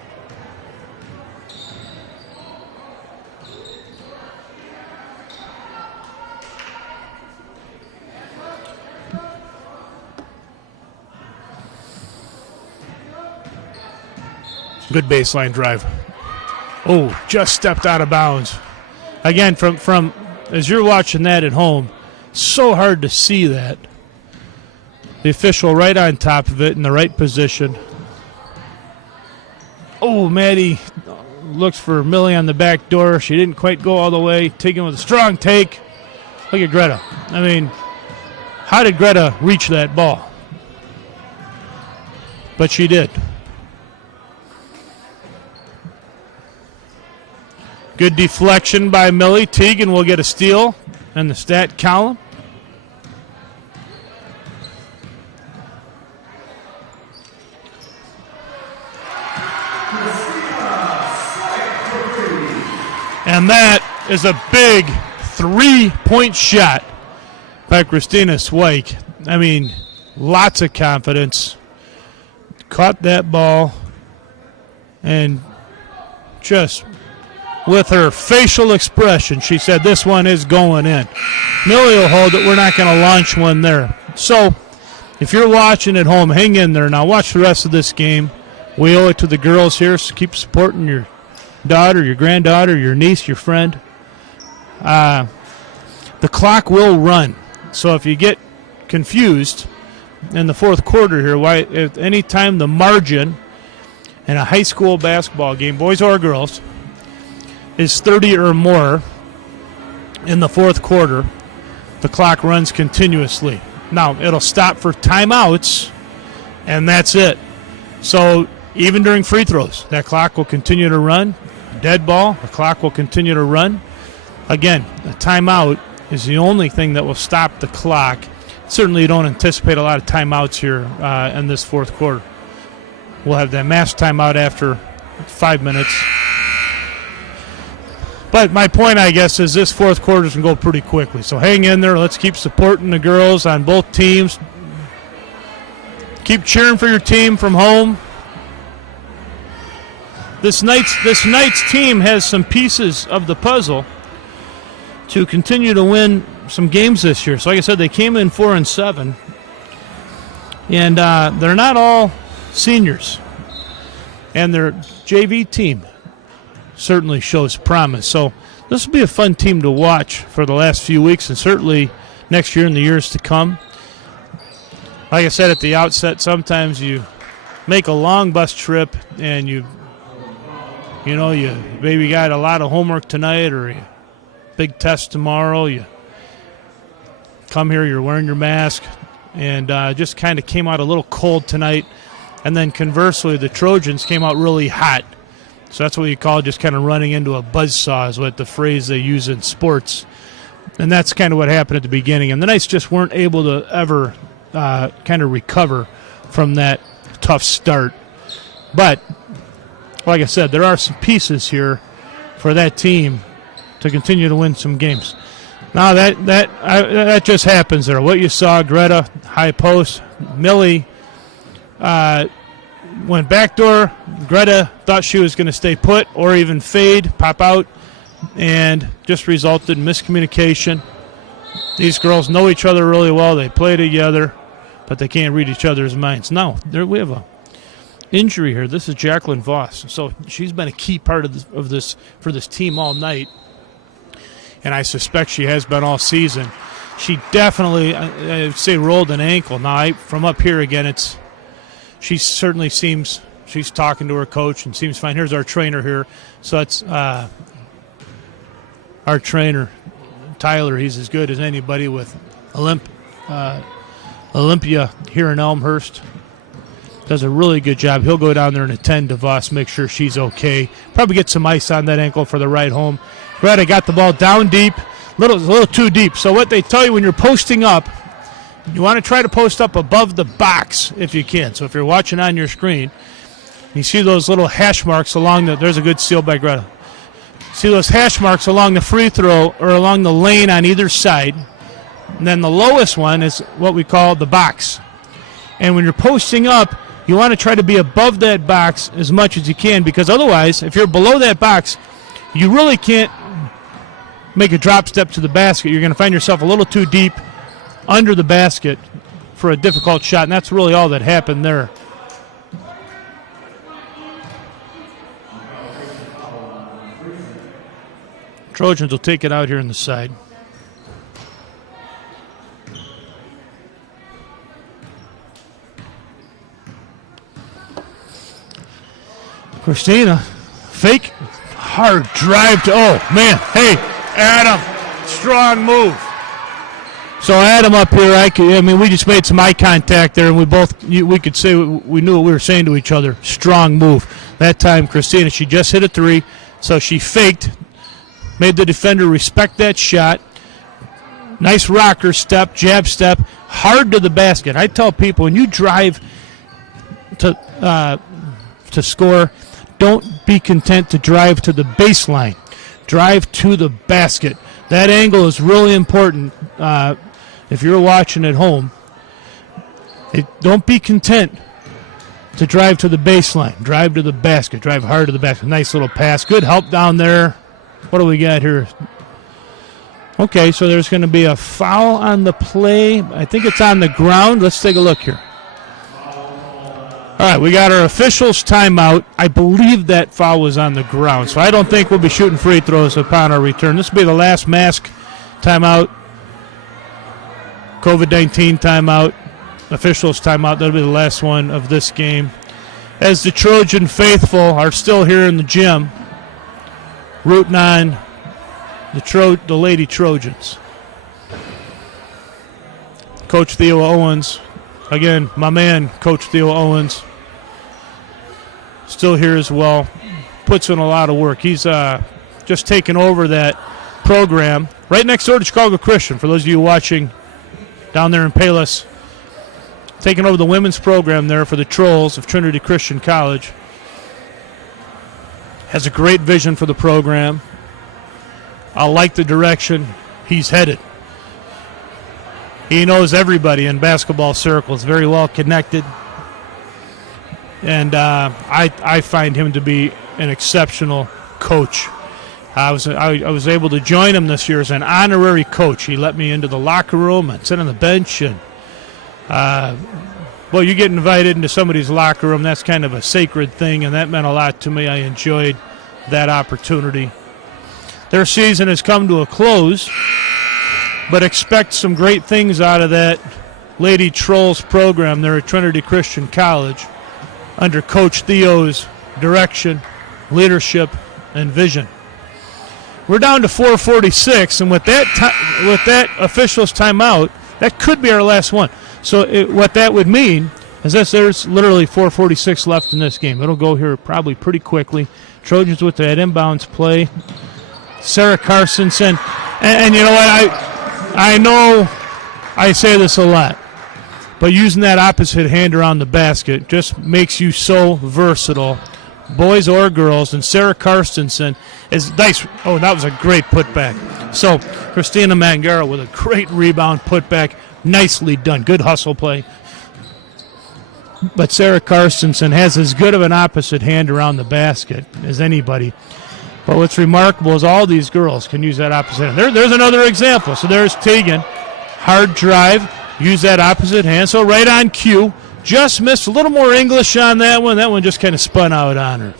Good baseline drive. Oh, just stepped out of bounds. Again, from as you're watching that at home, so hard to see that. The official right on top of it in the right position. Oh, Maddie looks for Millie on the back door. She didn't quite go all the way. Taken with a strong take. Look at Greta. I mean, how did Greta reach that ball? But she did. Good deflection by Millie. Tegan will get a steal in the stat column. And that is a big 3-point shot by Christina Swike. I mean, lots of confidence. Caught that ball and just with her facial expression, she said this one is going in. Millie will hold it. We're not going to launch one there. So if you're watching at home, hang in there. Now watch the rest of this game. We owe it to the girls here, so keep supporting your daughter, your granddaughter, your niece, your friend. The clock will run. So if you get confused in the fourth quarter here, why at any time the margin in a high school basketball game, boys or girls, is 30 or more in the fourth quarter, the clock runs continuously. Now, it'll stop for timeouts, and that's it. So even during free throws, that clock will continue to run. Dead ball, the clock will continue to run. Again, a timeout is the only thing that will stop the clock. Certainly you don't anticipate a lot of timeouts here in this fourth quarter. We'll have that mass timeout after 5 minutes. But my point, I guess, is this fourth quarter is going to go pretty quickly. So hang in there. Let's keep supporting the girls on both teams. Keep cheering for your team from home. This night's team has some pieces of the puzzle to continue to win some games this year. So like I said, they came in 4-7. And they're not all seniors. And their JV team certainly shows promise. So this will be a fun team to watch for the last few weeks and certainly next year and the years to come. Like I said at the outset, sometimes you make a long bus trip and you maybe got a lot of homework tonight or a big test tomorrow. You come here, you're wearing your mask, and just kind of came out a little cold tonight. And then conversely, the Trojans came out really hot. So that's what you call just kind of running into a buzzsaw is what the phrase they use in sports. And that's kind of what happened at the beginning. And the Knights just weren't able to ever kind of recover from that tough start. But, like I said, there are some pieces here for that team to continue to win some games. Now that just happens there. What you saw, Greta, high post, Millie went backdoor. Greta thought she was going to stay put or even fade, pop out, and just resulted in miscommunication. These girls know each other really well. They play together, but they can't read each other's minds. Now, we have a injury here. This is Jacqueline Voss. So she's been a key part of this for this team all night, and I suspect she has been all season. She definitely, I would say, rolled an ankle. Now, from up here again, she certainly seems, she's talking to her coach and seems fine. Here's our trainer here. So that's our trainer, Tyler. He's as good as anybody with Olympia here in Elmhurst. Does a really good job. He'll go down there and attend to Voss, make sure she's okay. Probably get some ice on that ankle for the ride home. Greta got the ball down deep, a little too deep. So what they tell you when you're posting up, you want to try to post up above the box if you can. So if you're watching on your screen, you see those little hash marks along there's a good steal by Greta. See those hash marks along the free throw or along the lane on either side. And then the lowest one is what we call the box. And when you're posting up, you want to try to be above that box as much as you can, because otherwise, if you're below that box, you really can't make a drop step to the basket. You're going to find yourself a little too deep under the basket for a difficult shot, and that's really all that happened there. Trojans will take it out here on the side. Christina, fake, hard drive to, oh man, hey, Adam, strong move. So Adam up here, we just made some eye contact there, and we could say we knew what we were saying to each other. Strong move. That time, Christina, she just hit a three, so she faked, made the defender respect that shot. Nice rocker step, jab step, hard to the basket. I tell people, when you drive to score, don't be content to drive to the baseline. Drive to the basket. That angle is really important. If you're watching at home, don't be content to drive to the baseline. Drive to the basket. Drive hard to the basket. Nice little pass. Good help down there What do we got here? Okay, so there's going to be a foul on the play. I think it's on the ground. Let's take a look here. All right, we got our officials timeout. I believe that foul was on the ground, so I don't think we'll be shooting free throws upon our return. This will be the last mask timeout, COVID-19 timeout, officials timeout. That'll be the last one of this game. As the Trojan faithful are still here in the gym, rooting on the Lady Trojans. Coach Theo Owens, again, my man, Coach Theo Owens, still here as well. Puts in a lot of work. He's just taken over that program right next door to Chicago Christian. For those of you watching down there in Palos, taking over the women's program there for the Trolls of Trinity Christian College. Has a great vision for the program. I like the direction he's headed. He knows everybody in basketball circles, very well connected. And I find him to be an exceptional coach. I was able to join him this year as an honorary coach. He let me into the locker room and sit on the bench. And, well, you get invited into somebody's locker room. That's kind of a sacred thing, and that meant a lot to me. I enjoyed that opportunity. Their season has come to a close, but expect some great things out of that Lady Trolls program there at Trinity Christian College under Coach Theo's direction, leadership, and vision. We're down to 4:46, and with that officials timeout, that could be our last one. So what that would mean is that there's literally 4:46 left in this game. It'll go here probably pretty quickly. Trojans with that inbounds play. Sarah Carstensen, and you know what? I know I say this a lot, but using that opposite hand around the basket just makes you so versatile, boys or girls. And Sarah Carstensen is nice. Oh, that was a great putback. So Christina Mangaro with a great rebound putback. Nicely done. Good hustle play. But Sarah Carstensen has as good of an opposite hand around the basket as anybody. But what's remarkable is all these girls can use that opposite hand. There's another example. So there's Tegan. Hard drive. Use that opposite hand. So right on cue. Just missed a little more English on that one. That one just kind of spun out on her.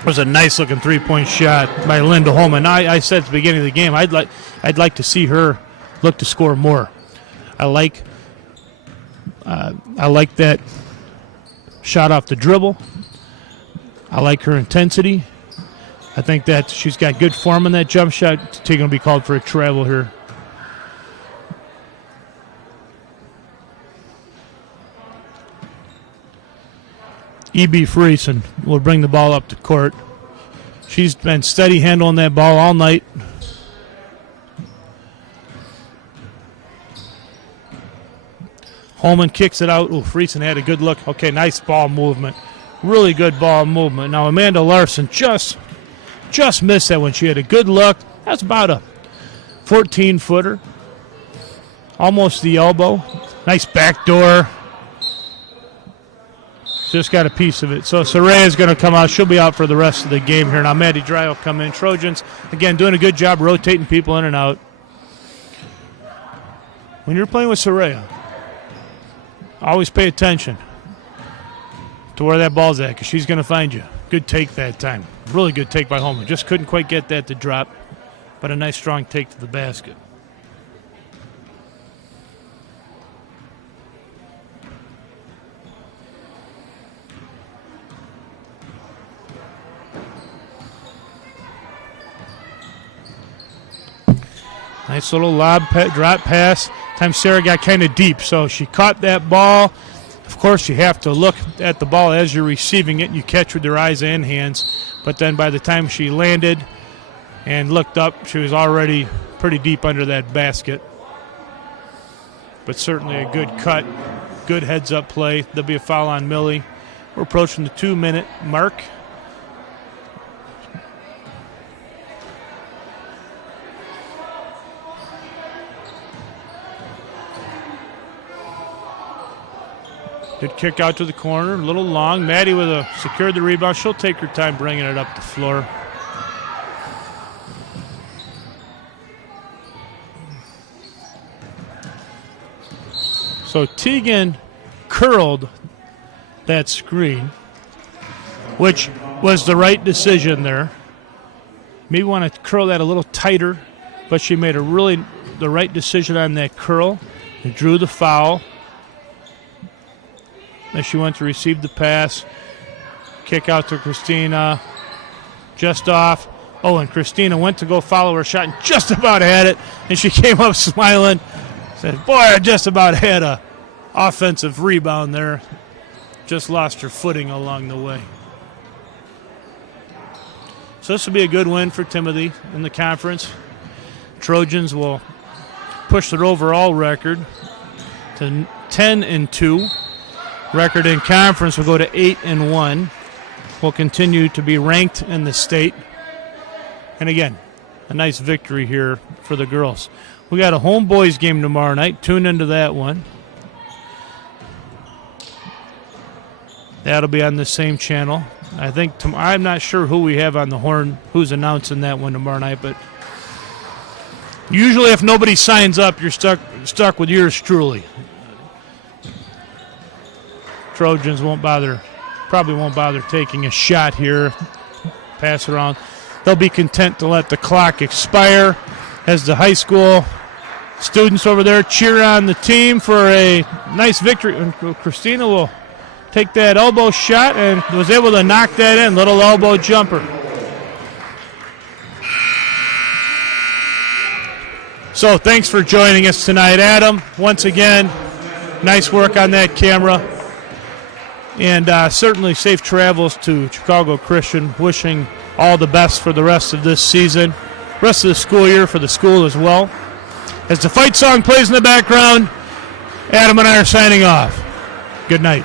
It was a nice-looking three-point shot by Linda Holman. I said at the beginning of the game, I'd like to see her look to score more. I like that shot off the dribble. I like her intensity. I think that she's got good form in that jump shot. She's going to be called for a travel here. E.B. Friesen will bring the ball up to court. She's been steady handling that ball all night. Holman kicks it out. Ooh, Friesen had a good look. Okay, nice ball movement. Really good ball movement. Now Amanda Larson just missed that one. She had a good look. That's about a 14-footer. Almost the elbow. Nice backdoor. Just got a piece of it. So Soraya's going to come out. She'll be out for the rest of the game here. Now Maddie Dry will come in. Trojans, again, doing a good job rotating people in and out. When you're playing with Soraya, always pay attention to where that ball's at because she's going to find you. Good take that time. Really good take by Holman. Just couldn't quite get that to drop, but a nice strong take to the basket. Nice little drop pass. Time Sarah got kind of deep, so she caught that ball. Of course, you have to look at the ball as you're receiving it, and you catch with your eyes and hands. But then by the time she landed and looked up, she was already pretty deep under that basket. But certainly a good cut, good heads-up play. There'll be a foul on Millie. We're approaching the 2-minute mark. Good kick out to the corner, a little long. Maddie secured the rebound. She'll take her time bringing it up the floor. So Tegan curled that screen, which was the right decision there. Maybe want to curl that a little tighter, but she made the right decision on that curl and drew the foul. As she went to receive the pass, kick out to Christina, just off. Oh, and Christina went to go follow her shot and just about had it, and she came up smiling. Said, boy, I just about had a offensive rebound there. Just lost her footing along the way. So this will be a good win for Timothy in the conference. Trojans will push their overall record to 10-2. Record in conference will go to 8-1. Will continue to be ranked in the state. And again, a nice victory here for the girls. We got a home boys game tomorrow night. Tune into that one. That'll be on the same channel. I think I'm not sure who we have on the horn, who's announcing that one tomorrow night, but usually if nobody signs up, you're stuck with yours truly. Trojans probably won't bother taking a shot here. Pass around. They'll be content to let the clock expire as the high school students over there cheer on the team for a nice victory. And Christina will take that elbow shot and was able to knock that in. Little elbow jumper. So thanks for joining us tonight, Adam. Once again, nice work on that camera. And certainly safe travels to Chicago Christian. Wishing all the best for the rest of this season, rest of the school year for the school as well. As the fight song plays in the background, Adam and I are signing off. Good night.